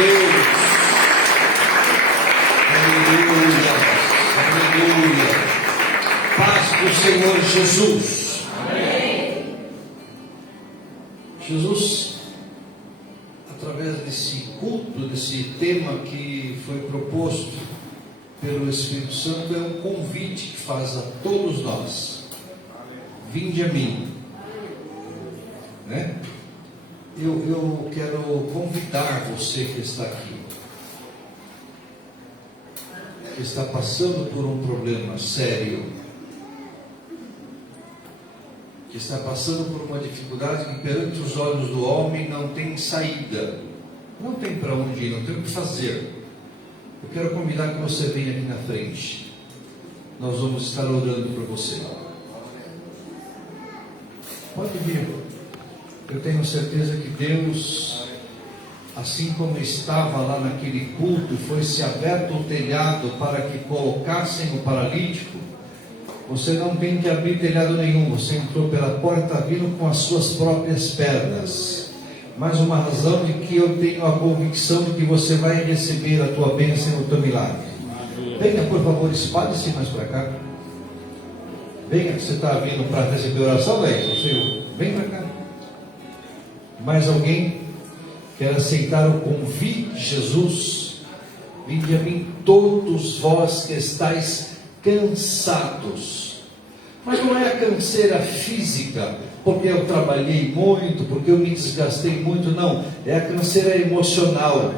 Deus. Aleluia. Aleluia. Paz do Senhor Jesus. Amém. Jesus, através desse culto, desse tema que foi proposto pelo Espírito Santo, é um convite que faz a todos nós: vinde a mim, né? Eu quero convidar você que está aqui, que está passando por um problema sério, que está passando por uma dificuldade que perante os olhos do homem não tem saída, não tem para onde ir, não tem o que fazer. Eu quero convidar que você venha aqui na frente. Nós vamos estar orando por você. Pode vir. Eu tenho certeza que Deus, assim como estava lá naquele culto, foi-se aberto o telhado para que colocassem o paralítico. Você não tem que abrir telhado nenhum. Você entrou pela porta vindo com as suas próprias pernas. Mais uma razão de que eu tenho a convicção de que você vai receber a tua bênção e o teu milagre. Venha, por favor, espalhe-se mais para cá. Venha, que você está vindo para receber oração, Leite. Vem para cá. Mais alguém quer aceitar o convite de Jesus? Vinde a mim todos vós que estáis cansados. Mas não é a canseira física, porque eu trabalhei muito, porque eu me desgastei muito, não. É a canseira emocional,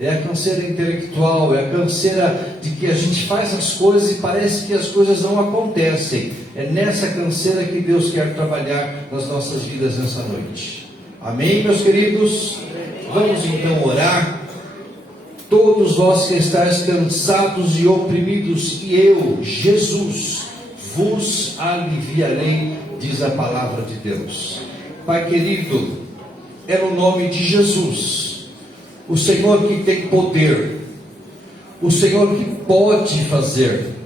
é a canseira intelectual, é a canseira de que a gente faz as coisas e parece que as coisas não acontecem. É nessa canseira que Deus quer trabalhar nas nossas vidas nessa noite. Amém, meus queridos? Vamos então orar. Todos vós que estáis cansados e oprimidos, e eu, Jesus, vos aliviarei, diz a palavra de Deus. Pai querido, é no nome de Jesus, o Senhor que tem poder, o Senhor que pode fazer,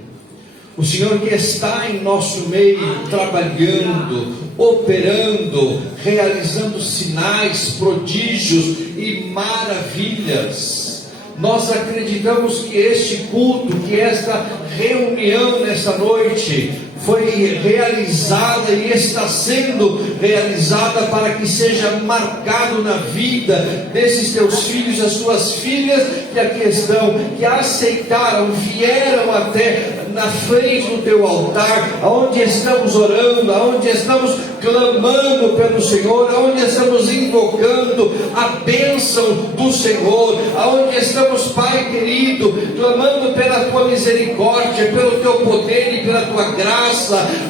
o Senhor que está em nosso meio, trabalhando, operando, realizando sinais, prodígios e maravilhas. Nós acreditamos que este culto, que esta reunião nesta noite foi realizada e está sendo realizada para que seja marcado na vida desses teus filhos, as tuas filhas que aqui estão, que aceitaram, vieram até na frente do teu altar, aonde estamos orando, aonde estamos clamando pelo Senhor, aonde estamos invocando a bênção do Senhor, aonde estamos, Pai querido, clamando pela tua misericórdia, pelo teu poder e pela tua graça.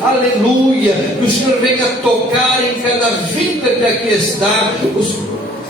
Aleluia, que o Senhor venha tocar em cada vida que aqui está.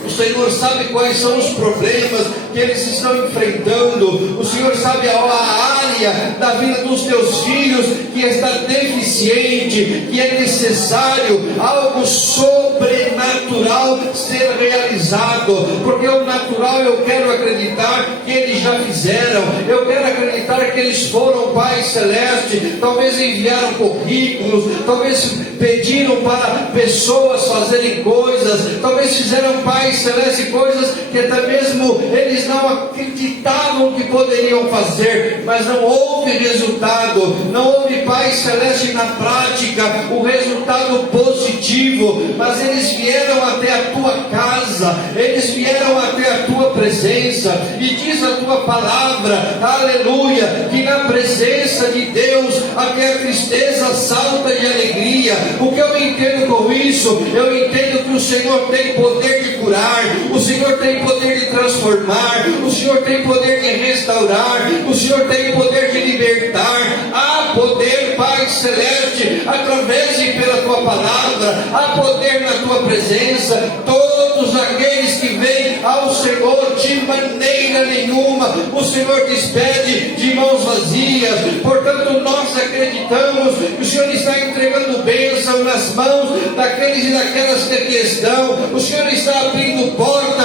O Senhor sabe quais são os problemas que eles estão enfrentando. O Senhor sabe a área da vida dos teus filhos que está deficiente, que é necessário algo sobrenatural ser realizado. Porque o natural eu quero acreditar que eles já fizeram. Eu quero acreditar que eles foram, Pai Celeste, talvez enviaram currículos, talvez pediram para pessoas fazerem coisas, talvez fizeram, Pai Celeste, coisas que até mesmo eles não acreditavam que poderiam fazer, mas não houve resultado, não houve, Pai Celeste, na prática o resultado positivo, mas eles vieram até a tua casa, eles vieram até a tua presença, e diz a tua palavra, aleluia, que na presença de Deus até a tristeza salta de alegria. O que eu entendo com isso? Eu entendo que o Senhor tem poder de curar, o Senhor tem poder de transformar, o Senhor tem poder de restaurar, o Senhor tem poder de libertar. Há poder, Pai Celeste, através e pela tua palavra, há poder na tua presença. Todos aqueles que vêm ao Senhor, de maneira nenhuma o Senhor despede de mãos vazias. Portanto, nós acreditamos que o Senhor está entregando bênção nas mãos daqueles e daquelas que aqui estão. O Senhor está abrindo porta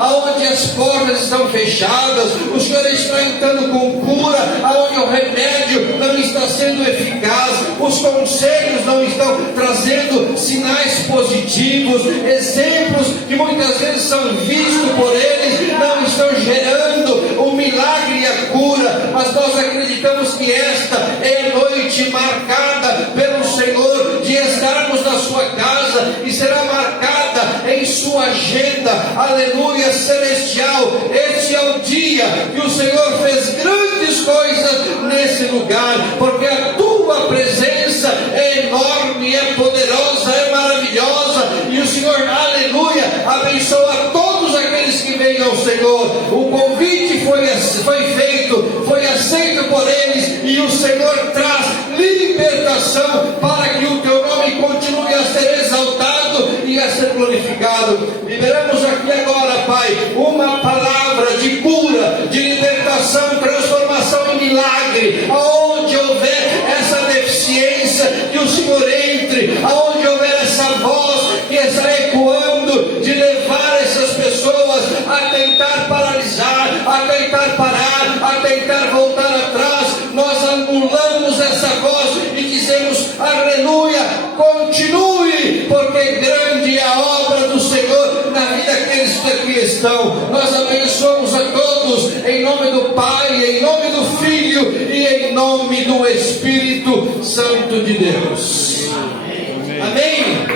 aonde as portas estão fechadas. O Senhor está entrando com cura aonde o remédio não está sendo eficaz, os conselhos não estão trazendo sinais positivos, exemplos que muitas vezes são vistos por eles não estão gerando o milagre e a cura. Mas nós acreditamos que esta é a noite marcada pelo Senhor de estarmos na sua casa, e será marcada em sua agenda, aleluia, celestial. Este é o dia que o Senhor fez grandes coisas nesse lugar, porque a tua presença é enorme, é poderosa, é maravilhosa, e o Senhor, aleluia, abençoa todos aqueles que vêm ao Senhor. O convite foi feito, foi aceito por eles, e o Senhor traz libertação para que o teu nome continue a ser exaltado e a ser glorificado. Liberamos aqui agora, Pai, uma palavra de cura, de libertação, transformação em milagre. Aonde houver essa deficiência, que o Senhor entre. Aonde houver essa voz que está ecoando, de levar essas pessoas a tentar paralisar, a tentar parar, a tentar voltar atrás, nós anulamos essa voz e dizemos: aleluia, continue, porque grande é a obra do Senhor na vida daqueles que aqui estão. Nós abençoamos a todos em nome do Pai, em nome do Filho e em nome do Espírito Santo de Deus. Amém?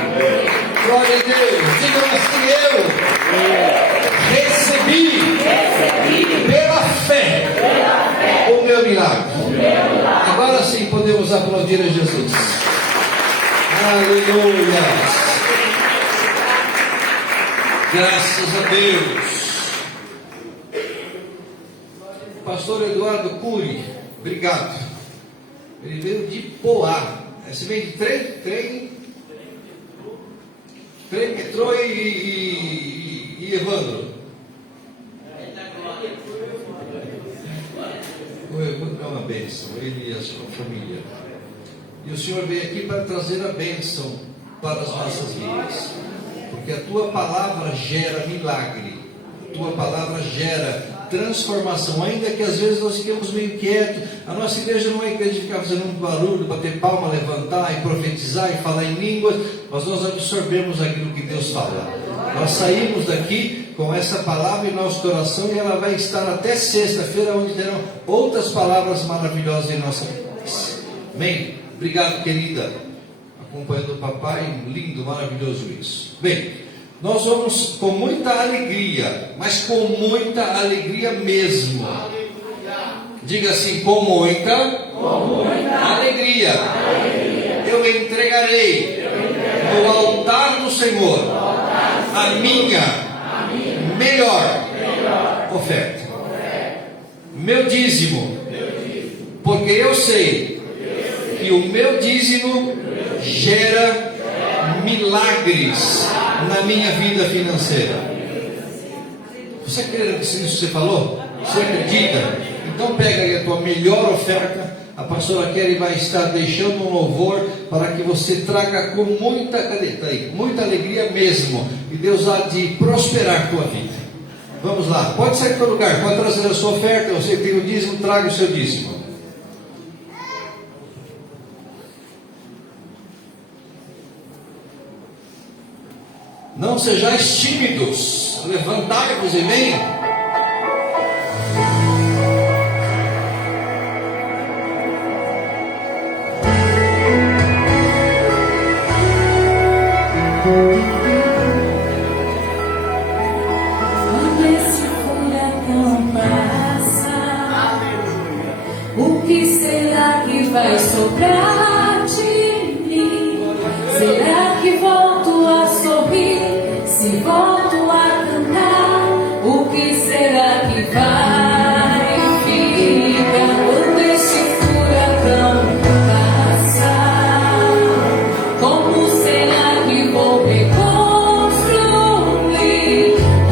Glória a Deus. Digam assim: eu recebi pela fé o meu milagre. Agora sim podemos aplaudir a Jesus. Aleluia. Graças a Deus. Pastor Eduardo Cury, obrigado. Ele veio de Poá. Você vem de trem, metrô e Evandro. O Evandro é uma bênção, ele e a sua família. E o Senhor veio aqui para trazer a bênção para as nossas vidas, porque a tua palavra gera milagre, a tua palavra gera transformação. Ainda que às vezes nós fiquemos meio quietos, a nossa igreja não é igreja de ficar fazendo muito barulho, bater palma, levantar e profetizar e falar em línguas, mas nós absorvemos aquilo que Deus fala. Nós saímos daqui com essa palavra em nosso coração, e ela vai estar até sexta-feira, onde terão outras palavras maravilhosas em nossa vida. Amém? Obrigado, querida, acompanhando o papai. Lindo, maravilhoso isso. Bem, nós vamos com muita alegria, mas com muita alegria mesmo. Diga assim: com muita alegria. Eu entregarei no altar do Senhor a minha melhor oferta, meu dízimo, porque eu sei que o meu dízimo gera milagres na minha vida financeira. Você crê nisso que você falou? Você acredita? Então pega aí a tua melhor oferta. A pastora Kelly vai estar deixando um louvor para que você traga com muita alegria mesmo, e Deus há de prosperar a tua vida. Vamos lá, pode sair do lugar, pode trazer a sua oferta. Você que tem o dízimo, traga o seu dízimo. Não sejais tímidos, levantai-vos e venham. Quando esse furacão passa, o que será que vai sobrar de mim? Será que volto a sorrir? Se volto a cantar, o que será que vai ficar? Quando esse furacão passar, como será que vou reconstruir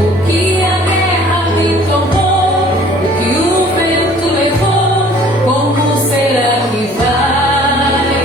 o que a guerra me tomou, o que o vento levou? Como será que vai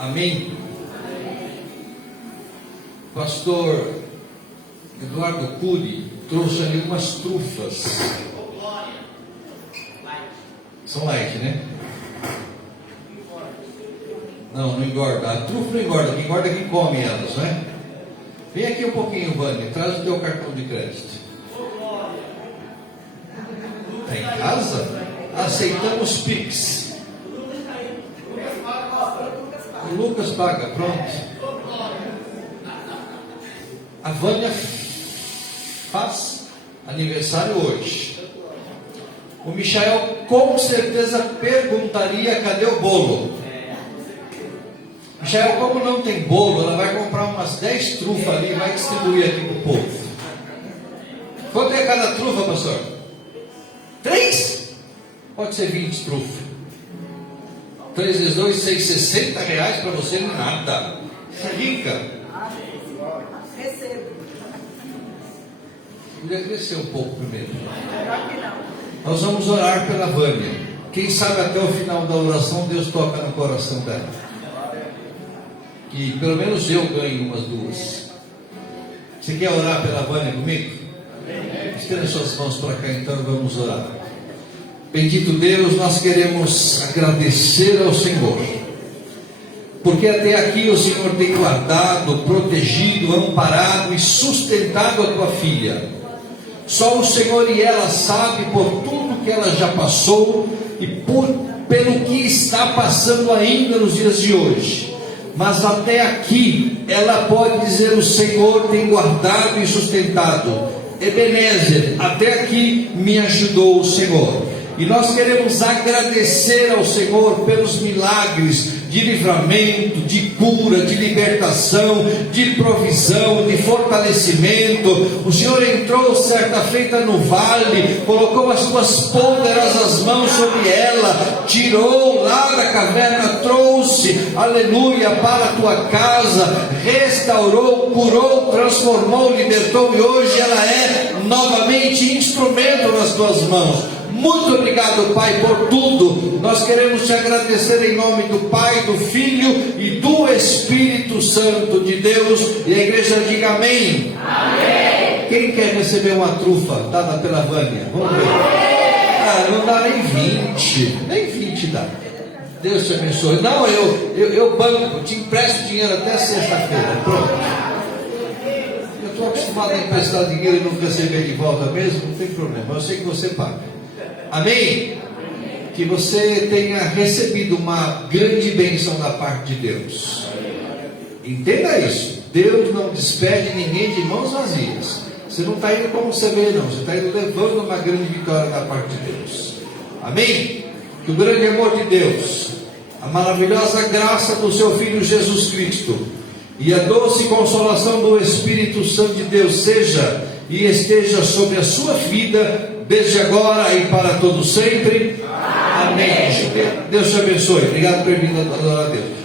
Amém? Pastor Eduardo Cury trouxe ali umas trufas. São light, né? Não engorda. A trufa não engorda. Quem engorda é quem come elas, não é? Vem aqui um pouquinho, Vânia. Traz o teu cartão de crédito. Está em casa? Aceitamos Pix. O Lucas paga, pronto. A Vânia faz aniversário hoje. O Michael com certeza perguntaria: cadê o bolo? Michael, como não tem bolo, ela vai comprar umas 10 trufas ali e vai distribuir aqui para o povo. Quanto é cada trufa, pastor? 3? Pode ser 20 trufas. 3 vezes 2, 6, 60 reais para você, nada. Você é rica. Podia crescer um pouco primeiro. Nós vamos orar pela Vânia. Quem sabe até o final da oração Deus toca no coração dela. Que pelo menos eu ganhe umas 2. Você quer orar pela Vânia comigo? Estenda suas mãos para cá então e vamos orar. Bendito Deus, nós queremos agradecer ao Senhor, porque até aqui o Senhor tem guardado, protegido, amparado e sustentado a tua filha. Só o Senhor e ela sabe por tudo que ela já passou e pelo que está passando ainda nos dias de hoje. Mas até aqui ela pode dizer: o Senhor tem guardado e sustentado. Ebenezer, até aqui me ajudou o Senhor. E nós queremos agradecer ao Senhor pelos milagres de livramento, de cura, de libertação, de provisão, de fortalecimento. O Senhor entrou certa feita no vale, colocou as suas poderosas mãos sobre ela, tirou lá da caverna, trouxe, aleluia, para a tua casa, restaurou, curou, transformou, libertou, e hoje ela é novamente instrumento nas tuas mãos. Muito obrigado, Pai, por tudo. Nós queremos te agradecer em nome do Pai, do Filho e do Espírito Santo de Deus. E a igreja diga amém. Amém. Quem quer receber uma trufa dada pela Vânia? Vamos ver. Não dá nem 20. Nem 20 dá. Deus te abençoe. Não, eu banco, te empresto dinheiro até sexta-feira. Pronto. Eu estou acostumado a emprestar dinheiro e não receber de volta mesmo. Não tem problema. Eu sei que você paga. Amém? Que você tenha recebido uma grande bênção da parte de Deus. Entenda isso. Deus não despede ninguém de mãos vazias. Você não está indo como você vê, não. Você está indo levando uma grande vitória da parte de Deus. Amém? Que o grande amor de Deus, a maravilhosa graça do seu Filho Jesus Cristo e a doce consolação do Espírito Santo de Deus seja e esteja sobre a sua vida, desde agora e para todo sempre. Amém. Deus te abençoe. Obrigado por vir adorar a Deus.